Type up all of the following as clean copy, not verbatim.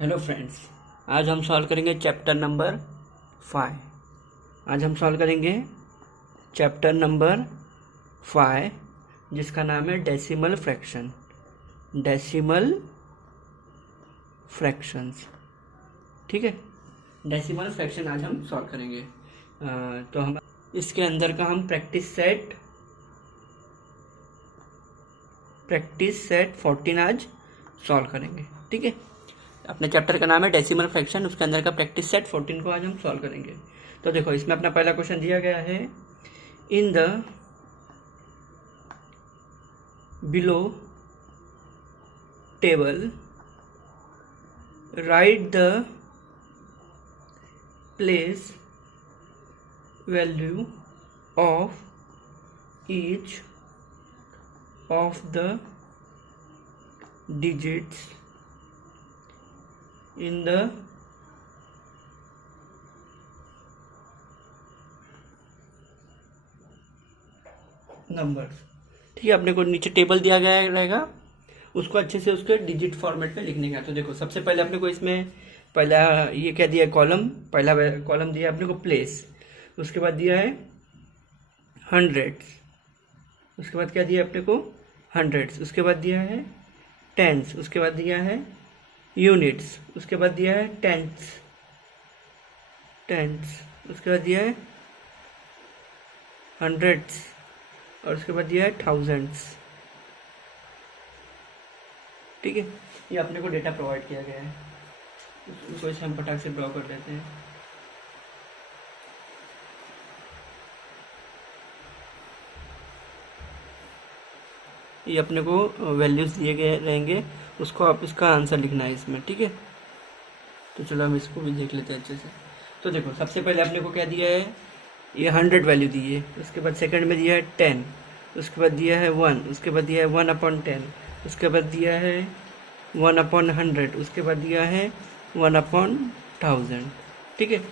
Hello friends, आज हम solve करेंगे चैप्टर नंबर 5। आज हम सॉल्व करेंगे चैप्टर नंबर 5 जिसका नाम है डेसिमल फ्रैक्शन। डेसिमल फ्रैक्शंस, ठीक है। डेसिमल फ्रैक्शन आज हम सॉल्व करेंगे। तो हम इसके अंदर का हम प्रैक्टिस सेट 14 आज सॉल्व करेंगे, ठीक है। अपने चैप्टर का नाम है डेसिमल फ्रैक्शन, उसके अंदर का प्रैक्टिस सेट 14 को आज हम सॉल्व करेंगे। तो देखो, इसमें अपना पहला क्वेश्चन दिया गया है, in the below table right the place value of each of the digits in the numbers, ठीक है। अपने को नीचे टेबल दिया गया रहेगा, उसको अच्छे से उसके डिजिट फॉर्मेट में लिखने का। तो देखो, सबसे पहले अपने को इसमें पहला ये क्या दिया है, कॉलम। पहला कॉलम दिया अपने को प्लेस, उसके बाद दिया है हंड्रेड्स, उसके बाद क्या दिया अपने को हंड्रेड्स, उसके बाद दिया है टेंस, उसके बाद दिया है यूनिट्स, उसके बाद दिया है टेंस, उसके बाद दिया है हंड्रेड्स, और उसके बाद दिया है थाउजेंड्स, ठीक है। ये अपने को डेटा प्रोवाइड किया गया है, उसको इसे हम फटाक से ड्रॉ कर देते हैं। ये अपने को वैल्यूज दिए गए रहेंगे, उसको आप इसका आंसर लिखना है इसमें, ठीक है। तो चलो हम इसको भी देख लेते हैं अच्छे से। तो देखो, सबसे पहले अपने को क्या दिया है, ये 100 वैल्यू दी है। उसके बाद सेकंड में दिया है 10, उसके बाद दिया है 1, उसके बाद दिया है 1/10, उसके बाद दिया है 1/100, उसके बाद दिया है 1/1000, ठीक है।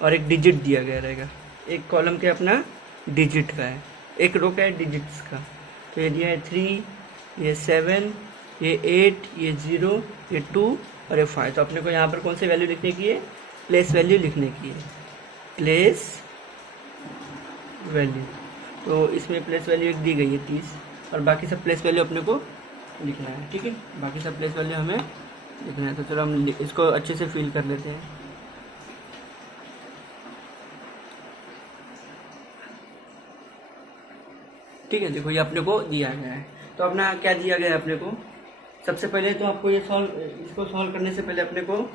और एक डिजिट दिया गया रहेगा, एक कॉलम के अपना डिजिट का है, एक रो का है डिजिट्स का। तो ये दिया है 3, ये 7, ये 8, ये 0, ये 2 और ये 5। तो अपने को यहाँ पर कौन से वैल्यू लिखने की है, प्लेस वैल्यू लिखने की है, प्लेस वैल्यू। तो इसमें प्लेस वैल्यू एक दी गई है 30, और बाकी सब प्लेस वैल्यू अपने को लिखना है, ठीक है। बाकी सब प्लेस वैल्यू हमें लिखना है। तो चलो हम इसको अच्छे से फिल कर लेते हैं। ठीक है, देखो ये अपने को दिया गया है। तो अपना क्या दिया गया है अपने को, सबसे पहले तो आपको इसको सॉल्व करने से पहले अपने को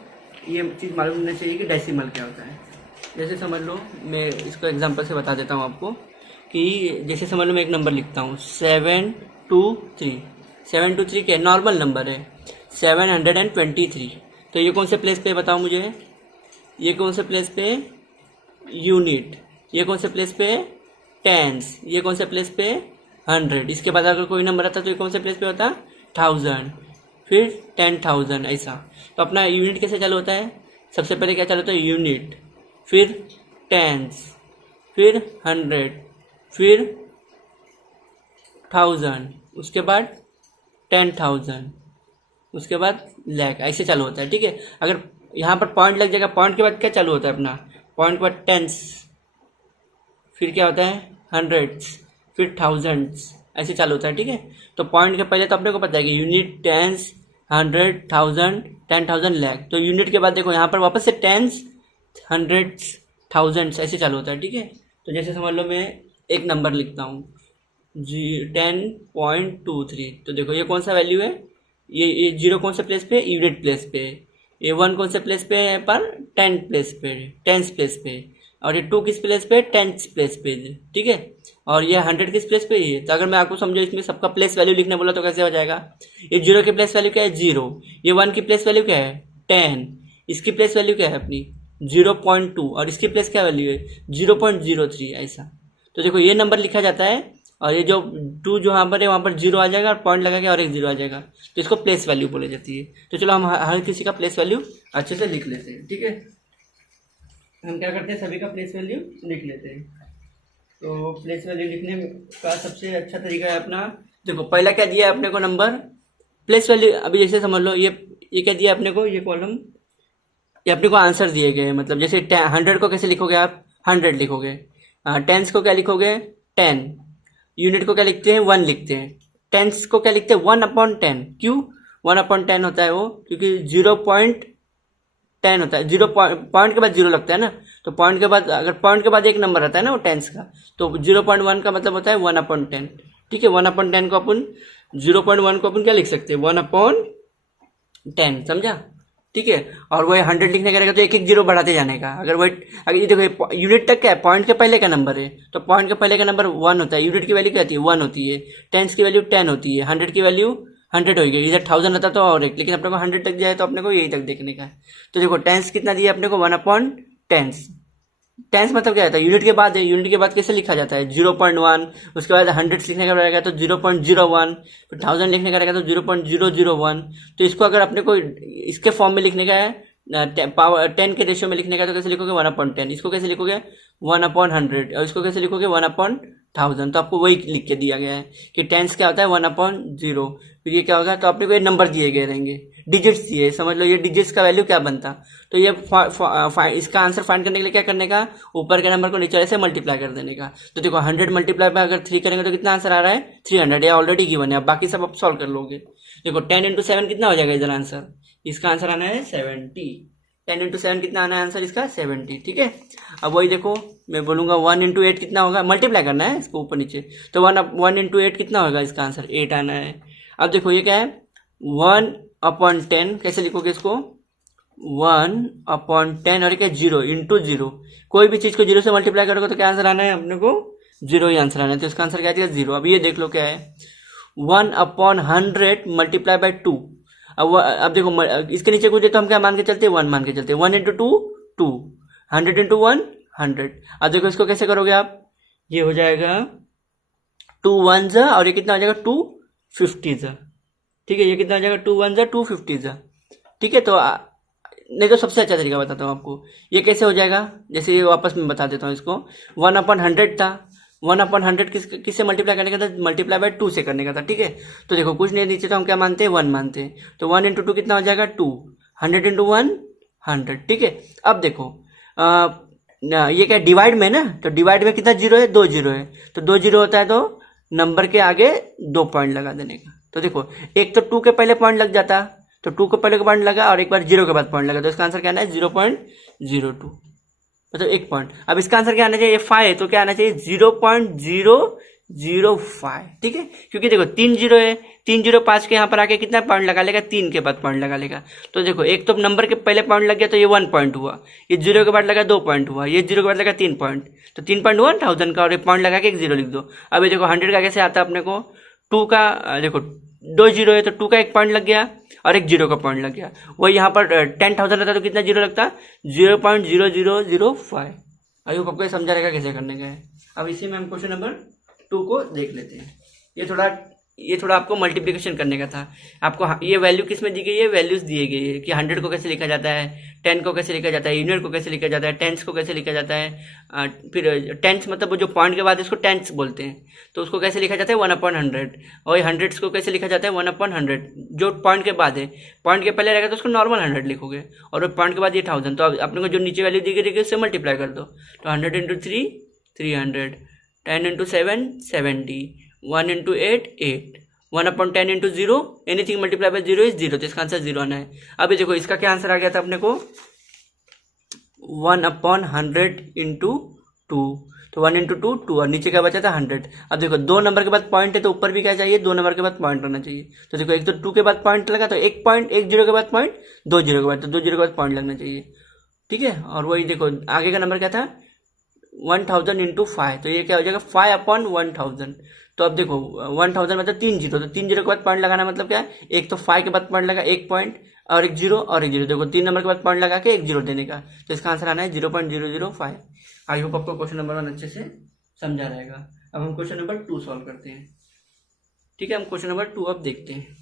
ये चीज़ मालूम होना चाहिए कि डेसिमल क्या होता है। जैसे समझ लो, मैं इसको एग्जांपल से बता देता हूँ आपको कि जैसे समझ लो मैं एक नंबर लिखता हूँ 723। 723 क्या नॉर्मल नंबर है, 723। तो ये कौन से प्लेस पे बताओ मुझे, ये कौन से प्लेस पे यूनिट, ये कौन से प्लेस पे टेंस, ये कौन से प्लेस पे 100। इसके बाद अगर कोई नंबर आता तो ये कौन से प्लेस पे होता 1000, फिर 10,000 ऐसा। तो अपना यूनिट कैसे चालू होता है, सबसे पहले क्या चालू होता है यूनिट, फिर टेंस, फिर 100, फिर 1000, उसके बाद 10,000, उसके बाद लाख, ऐसे चालू होता है, ठीक है। अगर यहाँ पर पॉइंट लग जाएगा, पॉइंट के बाद क्या चालू होता है अपना, पॉइंट के बाद टेंस, फिर क्या होता है हंड्रेड्स, फिर थाउजेंड्स, ऐसे चालू होता है, ठीक है। तो पॉइंट के पहले तो अपने को पता है कि यूनिट, टेंस, 100, 1000, 10,000, लाख। तो यूनिट के बाद देखो यहाँ पर वापस से टेंस, हंड्रेड्स, थाउजेंड्स ऐसे चालू होता है, ठीक है। तो जैसे समझ लो मैं एक नंबर लिखता हूँ 10.23। तो देखो ये कौन सा वैल्यू है, ये 0 कौन से प्लेस पे, यूनिट प्लेस पे। ये 1 कौन से प्लेस पे है, पर 10 प्लेस पे, टेंस प्लेस पे। और ये 2 किस प्लेस पे, टेंस प्लेस पे, ठीक है। और ये 100 किस प्लेस पे है। तो अगर मैं आपको समझो इसमें सबका प्लेस वैल्यू लिखने बोला तो कैसे हो जाएगा, ये 0 की प्लेस वैल्यू क्या है 0, ये 1 की प्लेस वैल्यू क्या है 10, इसकी प्लेस वैल्यू क्या है अपनी 0.2, और इसकी प्लेस क्या वैल्यू है 0.03 ऐसा। तो देखो ये नंबर लिखा जाता है, और ये जो 2 जो यहाँ पर है वहाँ पर 0 आ जाएगा, और पॉइंट लगा के और एक 0 आ जाएगा, तो इसको प्लेस वैल्यू बोली जाती है। तो चलो हम हर किसी का प्लेस वैल्यू अच्छे से लिख लेते हैं, ठीक है। हम क्या करते हैं, सभी का प्लेस वैल्यू लिख लेते हैं। तो प्लेस वैल्यू लिखने का सबसे अच्छा तरीका है अपना, देखो पहला क्या दिया है अपने को नंबर, प्लेस वैल्यू। अभी जैसे समझ लो ये क्या दिया अपने को, ये कॉलम, ये अपने को आंसर दिए गए हैं। मतलब जैसे 100 को कैसे लिखोगे आप, 100 लिखोगे। टेंस को क्या लिखोगे, 10। यूनिट को क्या लिखते हैं, 1 लिखते हैं। टेंस को क्या लिखते हैं, 1/10। क्यों 1/10 होता है वो, क्योंकि 0.10 होता है। पॉइंट के बाद 0 लगता है ना, तो पॉइंट के बाद, अगर पॉइंट के बाद एक नंबर आता है ना वो टेंस का, तो 0.1 का मतलब होता है 1/10। ठीक है, 1/10 को अपन 0.1 को अपन क्या लिख सकते हैं, 1/10। समझा, ठीक है। और वही 100 लिखने का रहेगा तो एक एक जीरो बढ़ाते जाने का। अगर ये देखो यूनिट तक क्या है, पॉइंट के पहले का नंबर है, तो पॉइंट के पहले का नंबर 1 होता है। यूनिट की वैल्यू क्या होती है, 1 होती है। टेंस की वैल्यू 10 होती है। 100 की वैल्यू 100 होगी। इधर 1000 होता तो और एक, लेकिन अपने को 100 तक जाए तो अपने को यही तक देखने का है। तो देखो टेंस कितना दिया अपने को, 1/10। टेंस मतलब क्या होता है, यूनिट के बाद है। यूनिट के बाद कैसे लिखा जाता है, 0.1। उसके बाद 100 लिखने का रहेगा तो 0.01। फिर 1000 लिखने का रहेगा तो 0.001। तो इसको अगर अपने को इसके फॉर्म में लिखने का है, पावर 10 के रेशियो में लिखने का, तो कैसे लिखोगे, 1/10। इसको कैसे लिखोगे, 1/100। और इसको कैसे लिखोगे, 1/1000। तो आपको वही लिख के दिया गया है कि टेंस क्या होता है, 1/0। फिर ये क्या होगा, तो अपने को ये नंबर दिए गए रहेंगे, डिजिट्स दिए, समझ लो ये डिजिट्स का वैल्यू क्या बनता। तो ये इसका आंसर फाइंड करने के लिए क्या करने का, ऊपर के नंबर को नीचे वाले से मल्टीप्लाई कर देने का। तो देखो 100 मल्टीप्लाई में अगर 3 करेंगे तो कितना आंसर आ रहा है, 300। ये ऑलरेडी गिवन है, अब बाकी सब आप सॉल्व कर लोगे। देखो 10 × 7 कितना हो जाएगा इधर आंसर, इसका आंसर आना है 70। 10 × 7 कितना आना है आंसर इसका, 70। ठीक है, अब वही देखो मैं बोलूंगा 1 × 8 कितना होगा, मल्टीप्लाई करना है इसको ऊपर नीचे। तो 1 × 8 कितना होगा, इसका आंसर 8 आना है। अब देखो ये क्या है, 1/10 कैसे लिखोगे इसको, 1/10 और क्या, 0 × 0। कोई भी चीज को 0 से मल्टीप्लाई करोगे तो क्या आंसर आना है अपने को, 0 ही आंसर आना है। तो इसका आंसर क्या है, 0। अब ये देख लो क्या है, 1/100 मल्टीप्लाई बाई 2। अब देखो इसके नीचे कुछ तो हम क्या मान के चलते हैं, 1 मान के चलते हैं। 1 × 2 2, 100 × 1 100। अब देखो इसको कैसे करोगे आप, ये हो जाएगा 2 1s और ये कितना हो जाएगा, 2 50s। ठीक है, ये कितना हो जाएगा, 2 1s 2 50s। ठीक है, तो नहीं तो सबसे अच्छा तरीका बताता हूँ आपको, ये कैसे हो जाएगा। जैसे ये वापस मैं बता देता हूँ इसको, 1/100 था, 1/100 किससे मल्टीप्लाई करने का था, मल्टीप्लाई बाय 2 से करने का था। ठीक है, तो देखो कुछ नहीं, नीचे तो हम क्या मानते हैं, 1 मानते हैं। तो 1 × 2 कितना हो जाएगा, 2। 100 × 1 100। ठीक है, अब देखो ये क्या डिवाइड में ना, तो डिवाइड में कितना जीरो है, 2 जीरो है। तो 2 जीरो होता है तो नंबर के आगे 2 पॉइंट लगा देने का। तो देखो एक तो 2 के पहले पॉइंट लग जाता, तो 2 के पहले पॉइंट लगा और एक बार 0 के बाद पॉइंट लगा, तो इसका आंसर क्या आना है, 0.02, मतलब 1 पॉइंट। अब इसका आंसर क्या आना चाहिए, 5 तो क्या आना चाहिए, 0.005। ठीक है, क्योंकि देखो 3 जीरो है, 305 के यहाँ पर आके कितना पॉइंट लगा लेगा, 3 के बाद पॉइंट लगा लेगा। तो देखो एक तो नंबर के पहले पॉइंट लग गया तो ये 1 पॉइंट हुआ, ये 0 के बाद लगा 2 पॉइंट हुआ, ये 0 के बाद लगा 3 पॉइंट, तो 3 पॉइंट हुआ 1000 का, और एक पॉइंट लगा के एक 0 लिख दो। अब ये देखो 100 का कैसे आता है अपने को, 2 का देखो 2 जीरो है तो 2 का एक पॉइंट लग गया और एक 0 का पॉइंट लग गया। वही यहाँ पर 10,000 रहता तो कितना जीरो लगता, 0.0005। आई होप आपको समझा रहेगा कैसे करने का है। अब इसी में हम क्वेश्चन नंबर 2 को देख लेते हैं। ये थोड़ा आपको मल्टीप्लिकेशन करने का था। आपको ये वैल्यू किस में दी गई है, वैल्यूज दिए गई है कि 100 को कैसे लिखा जाता है, 10 को कैसे लिखा जाता है, यूनिट को कैसे लिखा जाता है, टेंस को कैसे लिखा जाता है। फिर टेंस मतलब वो जो पॉइंट के बाद इसको टेंस बोलते हैं, तो उसको कैसे लिखा जाता है 1/100। और 100 को कैसे लिखा जाता है 1/100, जो पॉइंट के बाद है। पॉइंट के पहले रहेगा तो उसको नॉर्मल 100 लिखोगे, और पॉइंट के बाद ये 1000। तो अपने को जो नीचे वैल्यू दी गई उससे मल्टीप्लाई कर दो। तो 100 × 3 300, 10 × 7 70, 1 × 8 8, 1/10 × 0, एनीथिंग मल्टीप्लाई बाय 0 इज 0। तो इसका आंसर 0 आना है। अभी देखो इसका क्या आंसर आ गया था अपने को, 1/100 × 2। तो 1 × 2 2, और नीचे क्या बचा था 100। अब देखो 2 नंबर के बाद पॉइंट है तो ऊपर भी क्या चाहिए, 2 नंबर के बाद पॉइंट रहना चाहिए। तो देखो एक तो 2 के बाद पॉइंट लगा तो एक पॉइंट, एक 0 के बाद पॉइंट, 2 0 के बाद, तो 2 0 के बाद पॉइंट लगना चाहिए। ठीक है, और वही देखो आगे का नंबर क्या था, 1000 × 5, तो ये क्या हो जाएगा 5/1000। तो अब देखो 1000 मतलब 3 जीरो, तो 3 जीरो के बाद पॉइंट लगाना मतलब क्या है, एक तो 5 के बाद पॉइंट लगा, एक पॉइंट और एक 0 और एक 0। देखो 3 नंबर के बाद पॉइंट लगा के एक 0 देने का, तो इसका आंसर आना है 0.005। आई होप आपको क्वेश्चन नंबर 1 अच्छे से समझा रहेगा। अब हम क्वेश्चन नंबर 2 सॉल्व करते हैं। ठीक है, हम क्वेश्चन नंबर 2 अब देखते हैं।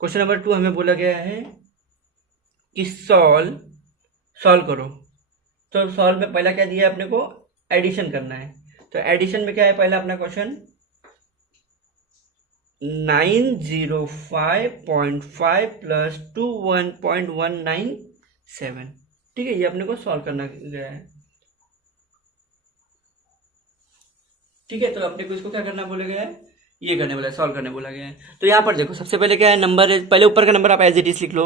क्वेश्चन नंबर 2 हमें बोला गया है कि सॉल्व करो। तो सॉल्व में पहला क्या दिया है अपने को, एडिशन करना है। तो एडिशन में क्या है पहला अपना क्वेश्चन, 905.5 प्लस 21.197। ठीक है, ये अपने को सॉल्व करना गया है। ठीक है, तो अपने को इसको क्या करना बोला गया है, ये करने बोला है, सॉल्व करने बोला गया है। तो यहाँ पर देखो सबसे पहले क्या है, नंबर है, पहले ऊपर का नंबर आप एज इट इज लिख लो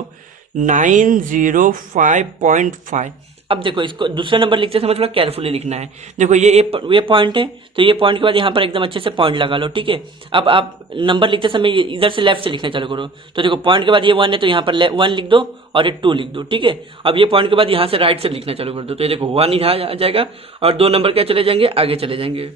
905.5। अब देखो इसको दूसरा नंबर लिखते समय थोड़ा केयरफुली लिखना है। देखो ये पॉइंट है, तो ये पॉइंट के बाद यहाँ पर एकदम अच्छे से पॉइंट लगा लो। ठीक है, अब आप नंबर लिखते समय इधर से लेफ्ट से लिखना चालू करो। तो देखो पॉइंट के बाद ये 1 है, तो यहाँ पर 1 लिख दो और ये 2 लिख दो। ठीक है, अब ये पॉइंट के बाद यहाँ से राइट से लिखना चालू कर दो। तो ये देखो 1 इधर आ जाएगा और 2 नंबर क्या चले जाएंगे, आगे चले जाएंगे।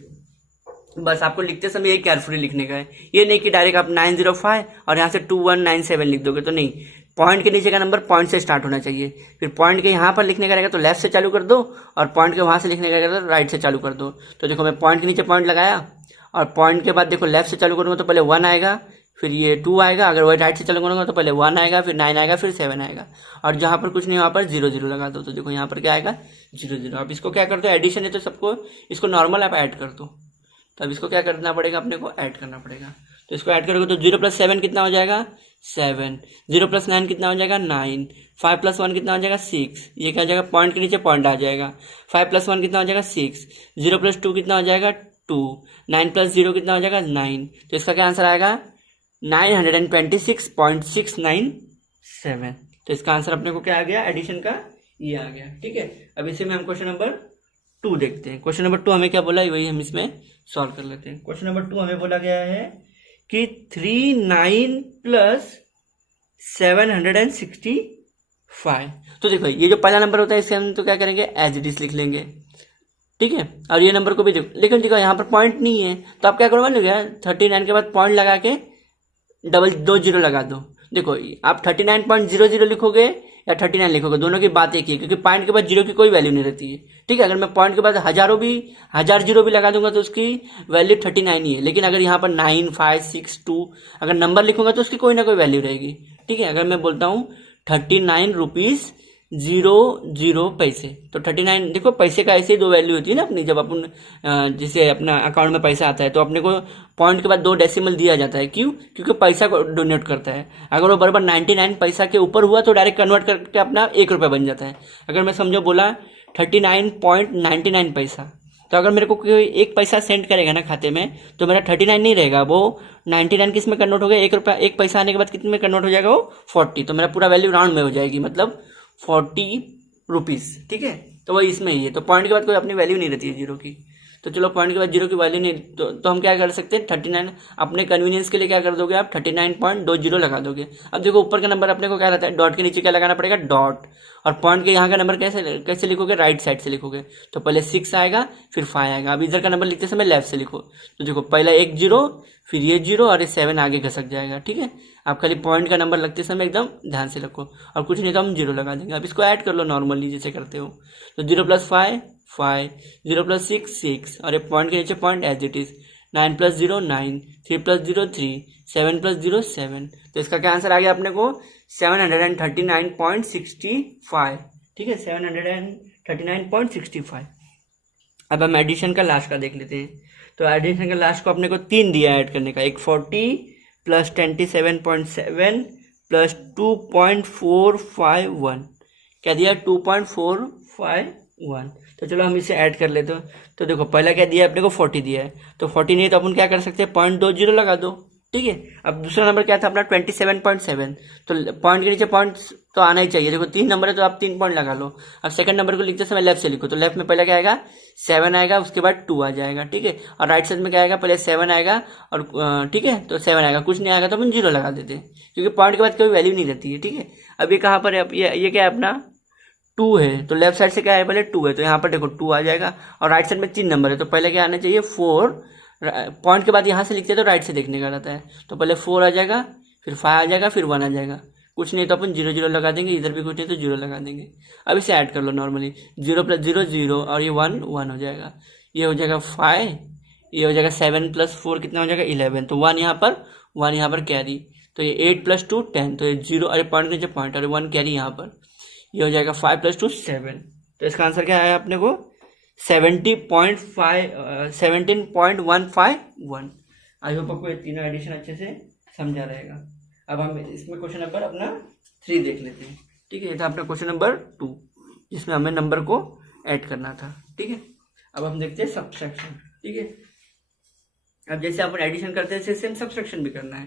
बस आपको लिखते समय ये केयरफुली लिखने का है, ये नहीं कि डायरेक्ट आप 905 और यहाँ से 2197 लिख दोगे, तो नहीं। पॉइंट के नीचे का नंबर पॉइंट से स्टार्ट होना चाहिए। फिर पॉइंट के यहाँ पर लिखने का रहेगा तो लेफ्ट से चालू कर दो, और पॉइंट के वहाँ से लिखने का रहेगा तो राइट से चालू कर दो। तो देखो मैं पॉइंट के नीचे पॉइंट लगाया और पॉइंट के बाद देखो लेफ्ट से चालू करूँगा तो पहले 1 आएगा, फिर ये 2 आएगा। अगर वही राइट से चालू करूँगा तो पहले 1 आएगा, फिर 9 आएगा, फिर 7 आएगा। और जहाँ पर कुछ नहीं वहाँ पर 0 0 लगा दो। तो देखो यहाँ पर क्या आएगा, 0 0। अब इसको क्या कर दो, एडिशन है तो सबको इसको नॉर्मल आप ऐड कर दो। तो अब इसको क्या करना पड़ेगा, अपने को ऐड करना पड़ेगा। तो इसको ऐड करोगे तो 0 + 7 कितना हो जाएगा, 7। 0 + 9 कितना हो जाएगा, 9। 5 + 1 कितना हो जाएगा, 6। ये क्या हो जाएगा, पॉइंट के नीचे पॉइंट आ जाएगा। 5 + 1 कितना हो जाएगा, 6। 0 + 2 कितना हो जाएगा, 2। 9 + 0 कितना हो जाएगा, 9। तो इसका क्या आंसर आएगा, 926.697। तो इसका आंसर अपने को क्या आ गया, एडिशन का ये आ गया। ठीक है, अब इसी में हम क्वेश्चन नंबर 2 देखते हैं। क्वेश्चन नंबर 2 हमें क्या बोला है, वही हम इसमें सॉल्व कर लेते हैं। क्वेश्चन नंबर 2 हमें बोला गया है कि 39 + 765। तो देखो ये जो पहला नंबर होता है इसे हम तो क्या करेंगे, एज इट इज लिख लेंगे। ठीक है, और ये नंबर को भी देखो, लेकिन देखो यहाँ पर पॉइंट नहीं है, तो आप क्या करो, मान लो 39 के बाद पॉइंट लगा के डबल 2 0 लगा दो। देखो आप 39.00 लिखोगे या 39 लिखोगे, दोनों की बात एक ही है, क्योंकि पॉइंट के बाद 0 की कोई वैल्यू नहीं रहती है। ठीक है, अगर मैं पॉइंट के बाद 1000 0 भी लगा दूंगा तो उसकी वैल्यू 39 ही है। लेकिन अगर यहाँ पर 9 5 6 2 अगर नंबर लिखूंगा तो उसकी कोई ना कोई वैल्यू रहेगी। ठीक है, अगर मैं बोलता हूँ 39 रुपीज 00 पैसे, तो 39 देखो पैसे का ऐसे ही 2 वैल्यू होती है ना अपनी, जब अपन जैसे अपना अकाउंट में पैसा आता है तो अपने को पॉइंट के बाद 2 डेसिमल दिया जाता है। क्यों, क्योंकि पैसा को डोनेट करता है। अगर वो बराबर 99 पैसा के ऊपर हुआ तो डायरेक्ट कन्वर्ट करके अपना 1 रुपया बन जाता है। अगर मैं समझो बोला 39.99 पैसा, तो अगर मेरे को कोई 1 पैसा सेंड करेगा ना खाते में, तो मेरा 39 नहीं रहेगा, वो 99 किस में कन्वर्ट हो गया, 1 रुपया 1 पैसा आने के बाद कितने में कन्वर्ट हो जाएगा, वो 40। तो मेरा पूरा वैल्यू राउंड में हो जाएगी, मतलब 40 रुपीज। ठीक है, तो वही इसमें ही है। तो पॉइंट के बाद कोई अपनी वैल्यू नहीं रहती है 0 की। तो चलो पॉइंट के बाद 0 की वैल्यू नहीं, तो हम क्या कर सकते हैं, 39 अपने कन्वीनियंस के लिए क्या कर दोगे आप, 39.20 लगा दोगे। अब देखो ऊपर का नंबर अपने को क्या रहता है, डॉट के नीचे क्या लगाना पड़ेगा, डॉट। और पॉइंट के यहाँ का नंबर कैसे लिखोगे, राइट साइड से लिखोगे। तो पहले 6 आएगा, फिर 5 आएगा। अब इधर का नंबर लिखते समय लेफ्ट से लिखो। तो देखो पहला 1 0, फिर ये 0 और ये 7 आगे घसक जाएगा। ठीक है, आप खाली पॉइंट का नंबर लगते समय एकदम ध्यान से रखो, और कुछ नहीं तो हम 0 लगा देंगे। अब इसको ऐड कर लो नॉर्मली जैसे करते हो। तो 0 + 5 5, 0 + 6 6, और ये पॉइंट के नीचे पॉइंट एज इट इज। 9 + 0 9, 3 + 0 3, 7 + 0 7। तो इसका क्या आंसर आ गया अपने को, 739.65। ठीक है, 739.65। अब हम एडिशन का लास्ट का देख लेते हैं। तो एडिशन का लास्ट को अपने को 3 दिया ऐड करने का, एक 40 + 27.7 + 2.451। क्या दिया, 2.451। तो चलो हम इसे ऐड कर लेते हो। तो देखो पहला क्या दिया अपने को, 40 दिया है, तो 40 नहीं तो अपन क्या कर सकते हैं, 0.20 लगा दो। ठीक है, अब दूसरा नंबर क्या था अपना 27.7, तो पॉइंट के नीचे पॉइंट तो आना ही चाहिए। देखो 3 नंबर है तो आप 3 पॉइंट लगा लो। अब सेकंड नंबर को लिखते समय लेफ्ट से लिखो। तो लेफ्ट में पहले क्या आएगा, 7 आएगा, उसके बाद 2 आ जाएगा। ठीक है, और राइट साइड में क्या आएगा, पहले 7 आएगा और ठीक है, तो 7 आएगा, कुछ नहीं आएगा तो अपन 0 लगा देते हैं, क्योंकि पॉइंट के बाद कोई वैल्यू नहीं रहती है। ठीक है, अब ये कहाँ पर है, ये क्या है अपना 2 है, तो लेफ्ट साइड से क्या है, पहले 2 है, तो यहाँ पर देखो 2 आ जाएगा। और राइट साइड में 3 नंबर है, तो पहले क्या आना चाहिए, 4। पॉइंट के बाद यहाँ से लिखते हैं तो राइट से देखने का रहता है। तो पहले 4 आ जाएगा, फिर 5 आ जाएगा, फिर 1 आ जाएगा। कुछ नहीं तो अपन 0 0 लगा देंगे, इधर भी कुछ नहीं तो 0 लगा देंगे। अब इसे ऐड कर लो नॉर्मली, 0 + 0 0, और ये 1 1 हो जाएगा। ये हो जाएगा 5, ये हो जाएगा 7 + 4 कितना हो जाएगा, 11। तो 1 यहाँ पर कैरी। तो ये 8 + 2 10, तो ये 0, अरे पॉइंट नीचे पॉइंट, और 1 कैरी यहाँ पर। ये हो जाएगा 5 + 2 7। तो इसका आंसर क्या आया अपने को, 17.151। आई होप आपको ये तीनों एडिशन अच्छे से समझा रहेगा। अब हम इसमें क्वेश्चन नंबर अपना 3 देख लेते हैं। ठीक है, ये था अपना क्वेश्चन नंबर 2 जिसमें हमें नंबर को ऐड करना था। ठीक है, अब हम देखते हैं सब्सट्रैक्शन। ठीक है, अब जैसे अपन एडिशन करते हैं सेम सब्सट्रैक्शन भी करना है,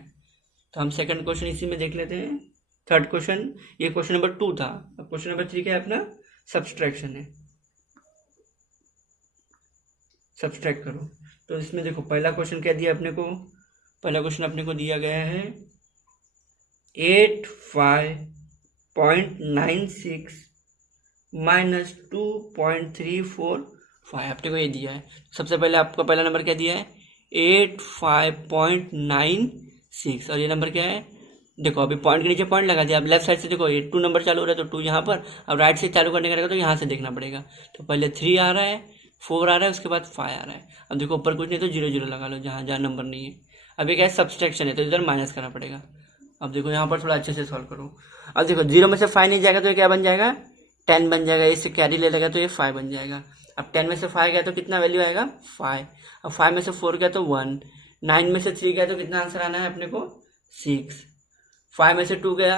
तो हम सेकंड क्वेश्चन इसी में देख लेते हैं। थर्ड क्वेश्चन, ये क्वेश्चन नंबर 2 था। अब क्वेश्चन नंबर 3 क्या है अपना? सब्सट्रैक्शन है। सब्सट्रैक्ट करो, तो इसमें देखो पहला क्वेश्चन क्या दिया अपने को? पहला क्वेश्चन अपने को दिया गया है 85.96 माइनस 2.345, अपने को ये दिया है। सबसे पहले आपका पहला नंबर क्या दिया है? 85.96, और ये नंबर क्या है? देखो अभी पॉइंट के नीचे पॉइंट लगा दिया। अब लेफ्ट साइड से देखो ये 2 नंबर चालू हो रहा है, तो 2 यहाँ पर। अब राइट से चालू करने का रहेगा तो यहाँ से देखना पड़ेगा। तो पहले 3 आ रहा है, 4 आ रहा है, उसके बाद 5 आ रहा है। अब देखो ऊपर कुछ नहीं तो 0 0 लगा लो जहाँ जहाँ नंबर नहीं है। अब ये क्या है? सब्सट्रैक्शन है, तो इधर माइनस करना पड़ेगा। अब देखो यहाँ पर थोड़ा अच्छे से सॉल्व करो। अब देखो 0 में से 5 नहीं जाएगा तो ये क्या बन जाएगा? 10 बन जाएगा। इससे कैरी ले लेगा तो ये 5 बन जाएगा। अब 10 में से 5 गया तो कितना वैल्यू आएगा? 5। अब 5 में से 4 गया तो 1। 9 में से 3 गया तो कितना आंसर आना है अपने को? 6। 5 में से 2 गया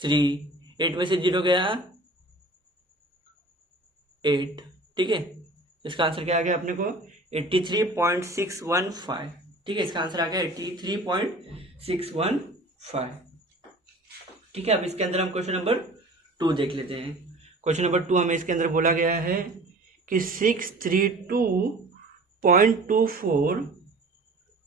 3। 8 में से 0 गया 8। ठीक है, इसका आंसर क्या आ गया अपने को? 83.615। ठीक है, इसका आंसर आ गया 83.615। ठीक है, अब इसके अंदर हम क्वेश्चन नंबर 2 देख लेते हैं। क्वेश्चन नंबर 2 हमें इसके अंदर बोला गया है कि 632.24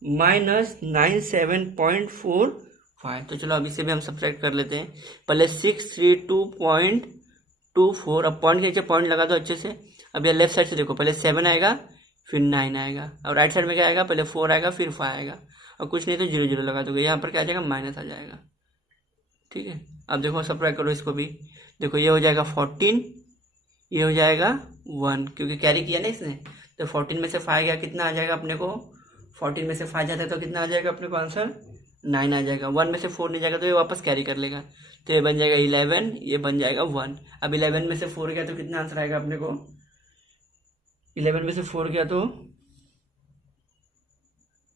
माइनस 97.45। तो चलो अब इसे भी हम सब्ट्रैक्ट कर लेते हैं। पहले 632.24, अब पॉइंट के नीचे पॉइंट लगा दो अच्छे से। अब ये लेफ्ट साइड से देखो, पहले 7 आएगा फिर 9 आएगा, और राइट साइड में क्या आएगा? पहले 4 आएगा फिर 5 आएगा, और कुछ नहीं तो 0 0 लगा दोगे। यहाँ पर क्या आ जाएगा? माइनस आ जाएगा। ठीक है, अब देखो सब्ट्रैक्ट करो इसको भी। देखो ये हो जाएगा 14, ये हो जाएगा 1, क्योंकि कैरी किया ना इसने। तो 14 में से 5 गया, कितना आ जाएगा अपने को? 14 में से 5 जाता है तो कितना आ जाएगा अपने को आंसर? 9 आ जाएगा। 1 में से 4 नहीं जाएगा तो ये वापस कैरी कर लेगा, तो ये बन जाएगा 11, ये बन जाएगा 1। अब 11 में से 4 गया तो कितना आंसर आएगा अपने को? 11 में से 4 गया तो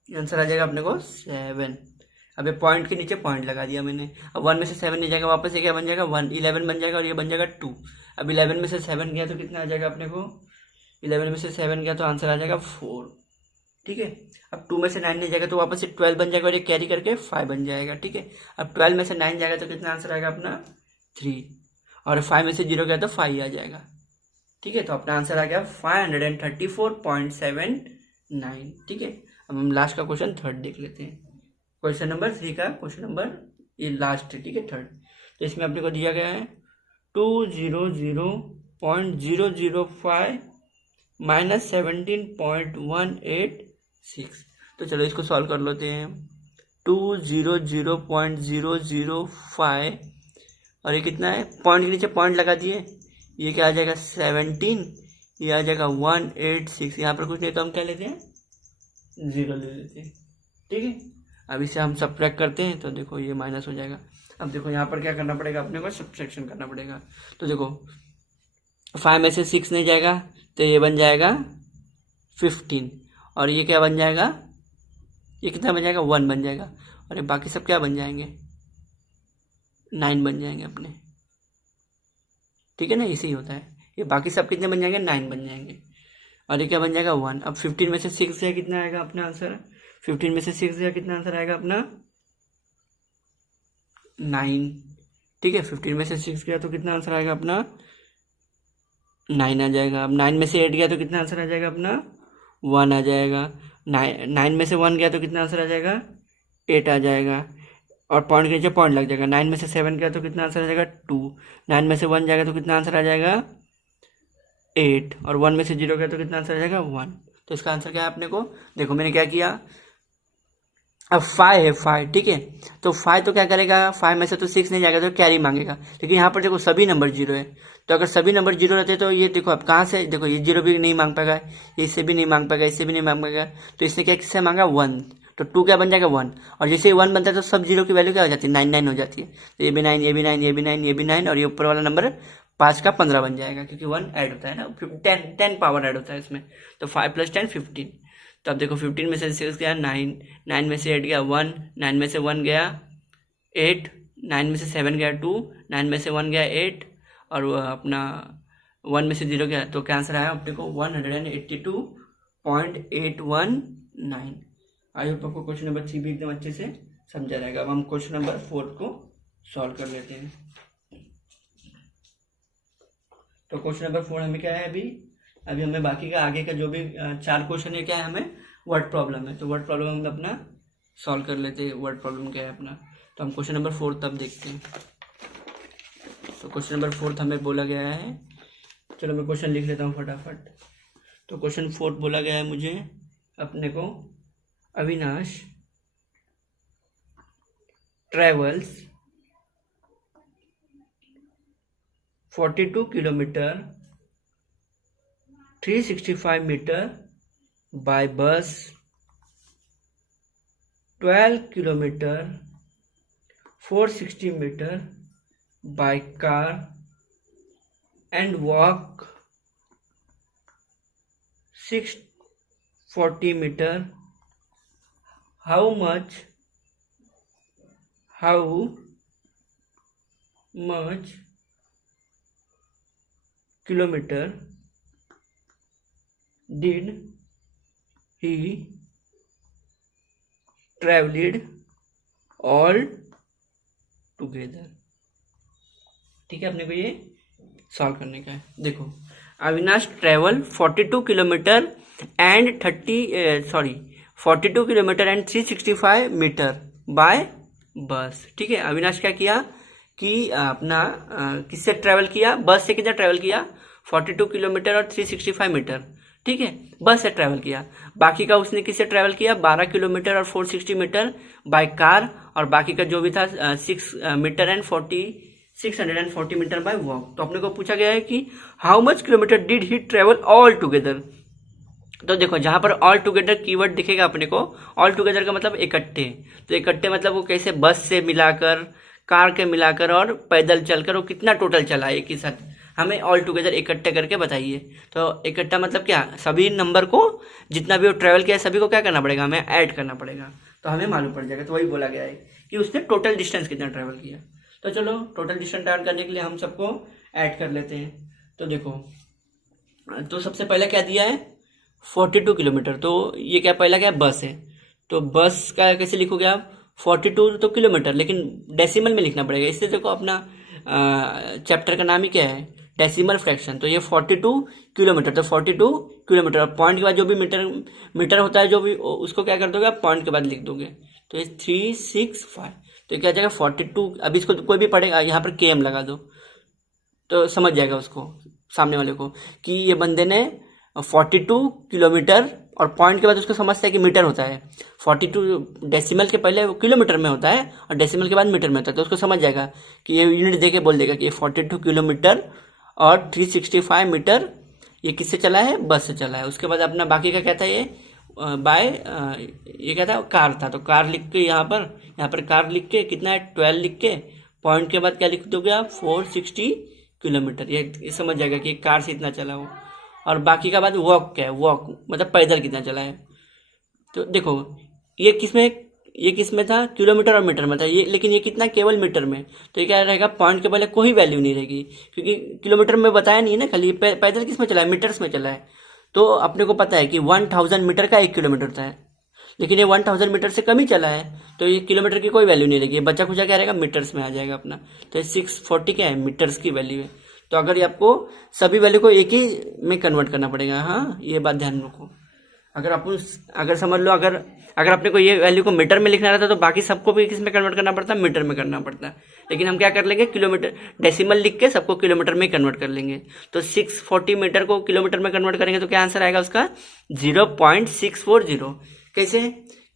आंसर आ जाएगा अपने को 7। अब ये पॉइंट के नीचे पॉइंट लगा दिया मैंने। अब 1 में से 7 नहीं जाएगा, वापस ये क्या बन जाएगा? 1। 11 बन जाएगा और ये बन जाएगा 2। अब 11 में से 7 गया तो कितना आ जाएगा अपने को? 11 में से 7 गया तो आंसर आ जाएगा 4। ठीक है, अब 2 में से 9 नहीं जाएगा तो वापस से 12 बन जाएगा और ये कैरी करके 5 बन जाएगा। ठीक है, अब 12 में से 9 जाएगा तो कितना आंसर आएगा अपना? 3, और 5 में से 0 गया तो 5 आ जाएगा। ठीक है, तो अपना आंसर आ गया 534.79। ठीक है, अब हम लास्ट का क्वेश्चन थर्ड देख लेते हैं। क्वेश्चन नंबर 3 का क्वेश्चन नंबर ये लास्ट है। ठीक है, थर्ड। तो इसमें अपने को दिया गया है 200.005 माइनस 17.186। तो चलो इसको सॉल्व कर लेते हैं। 200.005, और ये कितना है? पॉइंट के नीचे पॉइंट लगा दिए। ये क्या आ जाएगा? 17, ये आ जाएगा 186। यहाँ पर कुछ नहीं तो हम क्या लेते हैं? 0 ले लेते हैं। ठीक है, अब इसे हम सब्ट्रैक्ट करते हैं तो देखो ये माइनस हो जाएगा। अब देखो यहाँ पर क्या करना पड़ेगा अपने को? सब्ट्रैक्शन करना पड़ेगा। तो देखो 5 में से 6 नहीं जाएगा तो ये बन जाएगा 15, और ये क्या बन जाएगा? ये कितना बन जाएगा? 1 बन जाएगा, और ये बाकी सब क्या बन जाएंगे? 9 बन जाएंगे अपने। ठीक है ना, इसी होता है। ये बाकी सब कितने बन जाएंगे? 9 बन जाएंगे, और ये क्या बन जाएगा? 1। अब 15 में से 6 गया, कितना आएगा अपना आंसर? 15 में से 6 गया, कितना आंसर आएगा अपना? 9। ठीक है, 15 में से 6 गया तो कितना आंसर आएगा अपना? 9 आ जाएगा। अब 9 में से 8 गया तो कितना आंसर आ जाएगा अपना? 1 आ जाएगा। 9 में से 1 गया तो कितना आंसर आ जाएगा? 8 आ जाएगा, और पॉइंट के नीचे पॉइंट लग जाएगा। 9 में से 7 गया तो कितना आंसर आ जाएगा? 2। 9 में से 1 जाएगा तो कितना आंसर आ जाएगा? 8, और 1 में से 0 गया तो कितना आंसर आ जाएगा? 1। तो इसका आंसर क्या है अपने को? देखो मैंने क्या किया, अब 5 है 5। ठीक है, तो 5 तो क्या करेगा? 5 में से तो 6 नहीं जाएगा तो कैरी मांगेगा। लेकिन यहाँ पर देखो सभी नंबर 0 है, तो अगर सभी नंबर 0 रहते तो ये देखो अब कहाँ से, देखो ये 0 भी नहीं मांग पाएगा, इससे भी नहीं मांग पाएगा, इससे भी नहीं मांग पाएगा। तो इसने क्या किससे मांगा? 1। तो 2 क्या बन जाएगा? 1, और जैसे 1 बनता है तो सब 0 की वैल्यू क्या हो जाती है? 9 9 हो जाती है। तो ये भी 9, ये भी 9, ये भी 9, ये भी 9, और ये ऊपर वाला नंबर 5 का 15 बन जाएगा, क्योंकि 1 ऐड होता है ना, 10 पावर ऐड होता है इसमें। तो 5 + 10 15। तो अब देखो 15 में से 6 गया 9, 9 में से 8 गया 1, 9 में से 1 गया 8, 9 में से 7 गया 2, 9 में से 1 गया 8, और वो अपना 1 में से 0 गया। तो क्या आंसर आया अपने को 182.819। आई होप आपको क्वेश्चन नंबर 3 भी एकदम अच्छे से समझा रहेगा। अब हम क्वेश्चन नंबर 4 को सॉल्व कर लेते हैं। तो क्वेश्चन नंबर 4 हमें क्या है, अभी हमें बाकी का आगे का जो भी 4 क्वेश्चन है क्या है, हमें वर्ड प्रॉब्लम है। तो वर्ड प्रॉब्लम हम अपना सॉल्व कर लेते हैं। वर्ड प्रॉब्लम क्या है अपना, तो हम क्वेश्चन नंबर 4 तब देखते हैं। तो क्वेश्चन नंबर 4 हमें बोला गया है, चलो मैं क्वेश्चन लिख लेता हूँ फटाफट। तो क्वेश्चन 4 बोला गया है मुझे अपने को, Avinash travels 42 kilometre 365 metre by bus, 12 kilometre 460 metre by car and walk 640 meter. How much kilometer did he traveled all together? ठीक है, अपने को ये सॉल्व करने का है। देखो, Avinash travel 42 kilometre and 42 kilometre and 365 metre by bus. ठीक है, अविनाश क्या किया कि अपना किससे ट्रेवल किया, बस से कितना ट्रेवल किया 42 किलोमीटर और 365 मीटर। ठीक है, बस से ट्रेवल किया। बाकी का उसने किससे ट्रेवल किया 12 किलोमीटर और 460 मीटर बाय कार, और बाकी का जो भी था 640 मीटर बाय वॉक। तो अपने को पूछा गया है कि how much kilometre did he travel all together. तो देखो, जहां पर ऑल टुगेदर कीवर्ड दिखेगा अपने को, ऑल टुगेदर का मतलब इकट्ठे। तो इकट्ठे मतलब वो कैसे, बस से मिलाकर, कार के मिलाकर और पैदल चलकर वो कितना टोटल चला एक ही साथ, हमें ऑल टुगेदर इकट्ठे करके बताइए। तो इकट्ठा मतलब क्या, सभी नंबर को जितना भी वो ट्रेवल किया सभी को क्या करना पड़ेगा, हमें ऐड करना पड़ेगा, तो हमें मालूम पड़ जाएगा। तो वही बोला गया है कि उसने टोटल डिस्टेंस कितना ट्रेवल किया। तो चलो, टोटल डिस्टेंस ऐड करने के लिए हम सबको ऐड कर लेते हैं। तो देखो, तो सबसे पहले क्या दिया है 42 किलोमीटर। तो ये क्या, पहला क्या बस है, तो बस का कैसे लिखोगे आप 42 तो किलोमीटर, लेकिन डेसिमल में लिखना पड़ेगा। इससे देखो, अपना चैप्टर का नाम ही क्या है, डेसिमल फ्रैक्शन। तो ये 42 किलोमीटर, तो 42 किलोमीटर, और पॉइंट के बाद जो भी मीटर होता है, जो भी उसको क्या कर दोगे आप पॉइंट के बाद लिख दोगे। तो ये 365, तो क्या जाएगा 42। अभी इसको कोई भी पढ़ेगा, यहाँ पर KM लगा दो तो समझ जाएगा उसको, सामने वाले को, कि ये बंदे ने 42 किलोमीटर, और पॉइंट के बाद उसको समझता है कि मीटर होता है। 42 डेसिमल के पहले किलोमीटर में होता है और डेसिमल के बाद मीटर में होता है, तो उसको समझ जाएगा कि ये यूनिट देके बोल देगा कि ये 42 किलोमीटर और 365 मीटर ये किससे चला है, बस से चला है। उसके बाद अपना बाकी का क्या था, ये ये क्या था, कार था। तो कार लिख के यहाँ पर कार लिख के कितना है 12 लिख के, पॉइंट के बाद क्या लिख दोगे आप 460 किलोमीटर। ये समझ जाएगा कि कार से इतना चला हो। और बाकी का बाद वॉक क्या है, वॉक मतलब पैदल कितना चला है। तो देखो, ये किस में था, किलोमीटर और मीटर में था ये, लेकिन ये कितना केवल मीटर में। तो ये क्या रहेगा, पॉइंट के पहले कोई वैल्यू नहीं रहेगी, क्योंकि किलोमीटर में बताया नहीं है ना, खाली पैदल किस में चला है, मीटर्स में चला है। तो अपने को पता है कि 1000 मीटर का 1 किलोमीटर होता है, लेकिन ये 1000 मीटर से कम ही चला है, तो ये किलोमीटर की कोई वैल्यू नहीं रहेगी। बच्चा खुचा क्या रहेगा, मीटर्स में आ जाएगा अपना। तो 640 क्या है, मीटर्स की वैल्यू है। तो अगर ये आपको सभी वैल्यू को एक ही में कन्वर्ट करना पड़ेगा। हाँ, ये बात ध्यान रखो। अगर समझ लो, अगर अपने को ये वैल्यू को मीटर में लिखना रहता तो बाकी सबको भी किस में कन्वर्ट करना पड़ता, मीटर में करना पड़ता। लेकिन हम क्या कर लेंगे, किलोमीटर डेसिमल लिख के सबको किलोमीटर में कन्वर्ट कर लेंगे। तो 640 मीटर को किलोमीटर में कन्वर्ट करेंगे तो क्या आंसर आएगा उसका 0.640। कैसे